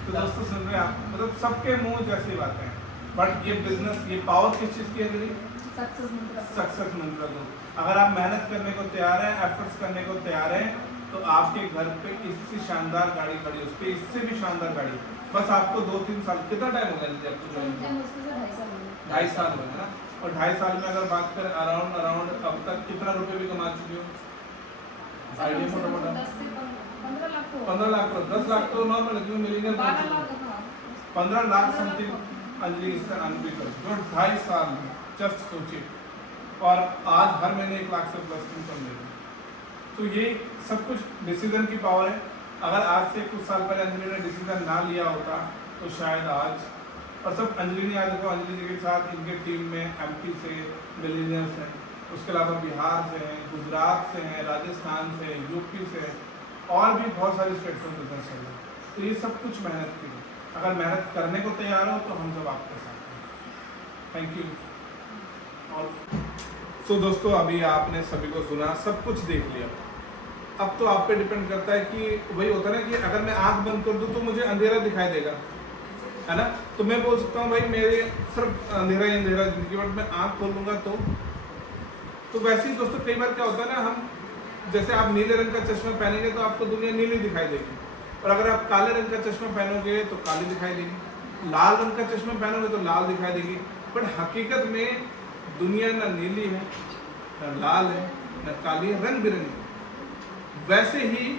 तो दोस्तों सुन रहे हैं आप, मतलब सबके मुंह जैसी बातें हैं, बट ये बिजनेस, ये पावर किस चीज़ की है अंजलि? सक्सेस मंत्र। सक्सेस मंत्र दो। अगर आप मेहनत करने को तैयार हैं, एफर्ट्स करने को तैयार हैं, तो आपके घर पे इससे शानदार गाड़ी खड़ी है, उस पर इससे भी शानदार गाड़ी। बस आपको 2-3 साल, कितना टाइम हो गया जी आपको ज्वाइन किया? मुश्किल से 2.5 साल हुए। 2.5 साल हुए हैं ना? और 2.5 साल में अगर बात करें अराउंड अब तक कितना रुपए भी कमा चुके हो? आइडिया मोटा मोटा 10 से 15। 15 लाख तो 15 लाख करोड़, 10 लाख तो नॉर्मल है, क्योंकि मिलीनियर 12 लाख, हाँ 15 लाख समथिंग अंजलि इससे अर्न भी कर चुकी है 2.5 साल में, जस्ट सोचिए। और आज हर महीने 1 लाख से प्लस इनकम ले रही है। तो ये सब कुछ डिसीजन की पावर है। अगर आज से कुछ साल पहले अंजलि ने डिसीजन ना लिया होता तो शायद आज, और सब अंजलि ने, आज देखो अंजलि जी के साथ इनके टीम में एमपी से मिलीनियर्स हैं, उसके अलावा बिहार से हैं, गुजरात से हैं, राजस्थान से, यूपी से, और भी बहुत सारे स्टेट्स में बिजनेस चल रहे हैं। तो ये सब कुछ मेहनत की है। अगर मेहनत करने को तैयार हो तो हम सब आपके साथ हैं। Thank you. और सो दोस्तों, अभी आपने सभी को सुना, सब कुछ देख लिया। अब तो आप पे डिपेंड करता है कि वही होता है ना कि अगर मैं आंख बंद कर दूं तो मुझे अंधेरा दिखाई देगा, है ना। तो मैं बोल सकता हूँ भाई मेरे सिर्फ अंधेरा ही अंधेरा जिंदगी, बट मैं आंख खोल लूँगा तो वैसे ही दोस्तों कई बार क्या होता है ना, हम जैसे आप नीले रंग का चश्मा पहनेंगे तो आपको दुनिया नीली दिखाई देगी, और अगर आप काले रंग का चश्मा पहनोगे तो काली दिखाई देगी, लाल रंग का चश्मा पहनोगे तो लाल दिखाई देगी। बट हकीकत में दुनिया ना नीली है, ना लाल है, ना काली है, रंग बिरंगी। वैसे ही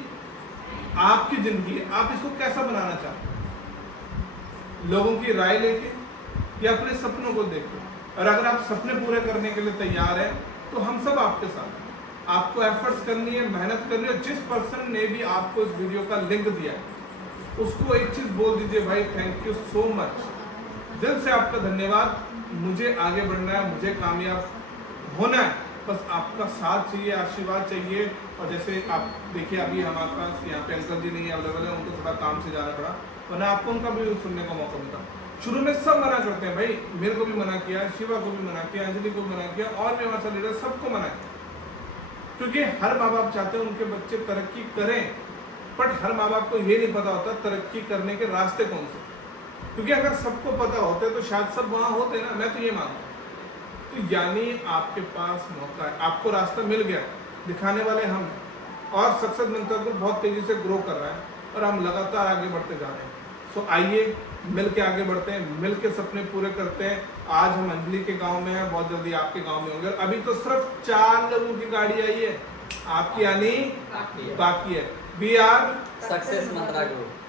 आपकी जिंदगी, आप इसको कैसा बनाना चाहते हैं, लोगों की राय लेके या अपने सपनों को देख के। और अगर आप सपने पूरे करने के लिए तैयार हैं तो हम सब आपके साथ हैं। आपको एफर्ट्स करनी है, मेहनत करनी है। जिस पर्सन ने भी आपको इस वीडियो का लिंक दिया है उसको एक चीज बोल दीजिए, भाई थैंक यू सो मच, दिल से आपका धन्यवाद। मुझे आगे बढ़ना है, मुझे कामयाब होना है, बस आपका साथ चाहिए, आशीर्वाद चाहिए। और जैसे आप देखिए अभी हमारे पास यहाँ पे अंकल जी नहीं अवेलेबल है, उनको थोड़ा काम से जाना पड़ा, वरना आपको उनका भी सुनने का मौका मिलता। शुरू में सब मना करते हैं भाई, मेरे को भी मना किया, शिवा को भी मना किया, अंजलि को भी मना किया, और भी हमारे साथ लीडर सबको मना किया, क्योंकि हर माँ बाप चाहते हैं उनके बच्चे तरक्की करें, बट हर माँ बाप को ये नहीं पता होता तरक्की करने के रास्ते कौन से। क्योंकि अगर सबको पता होते तो शायद सब वहाँ होते ना, मैं तो ये मानता हूँ। तो यानी आपके पास मौका है, आपको रास्ता मिल गया, दिखाने वाले हम हैं, और सक्सेस मंत्र को बहुत तेजी से ग्रो कर रहा है और हम लगातार आगे बढ़ते जा रहे हैं। सो आइए मिल के आगे बढ़ते हैं, मिल के सपने पूरे करते हैं। आज हम अंजलि के गांव में हैं, बहुत जल्दी आपके गांव में होंगे। अभी तो सिर्फ 4 लोगों की गाड़ी आई है, आपकी आनी बाकी है। We are success mantra group.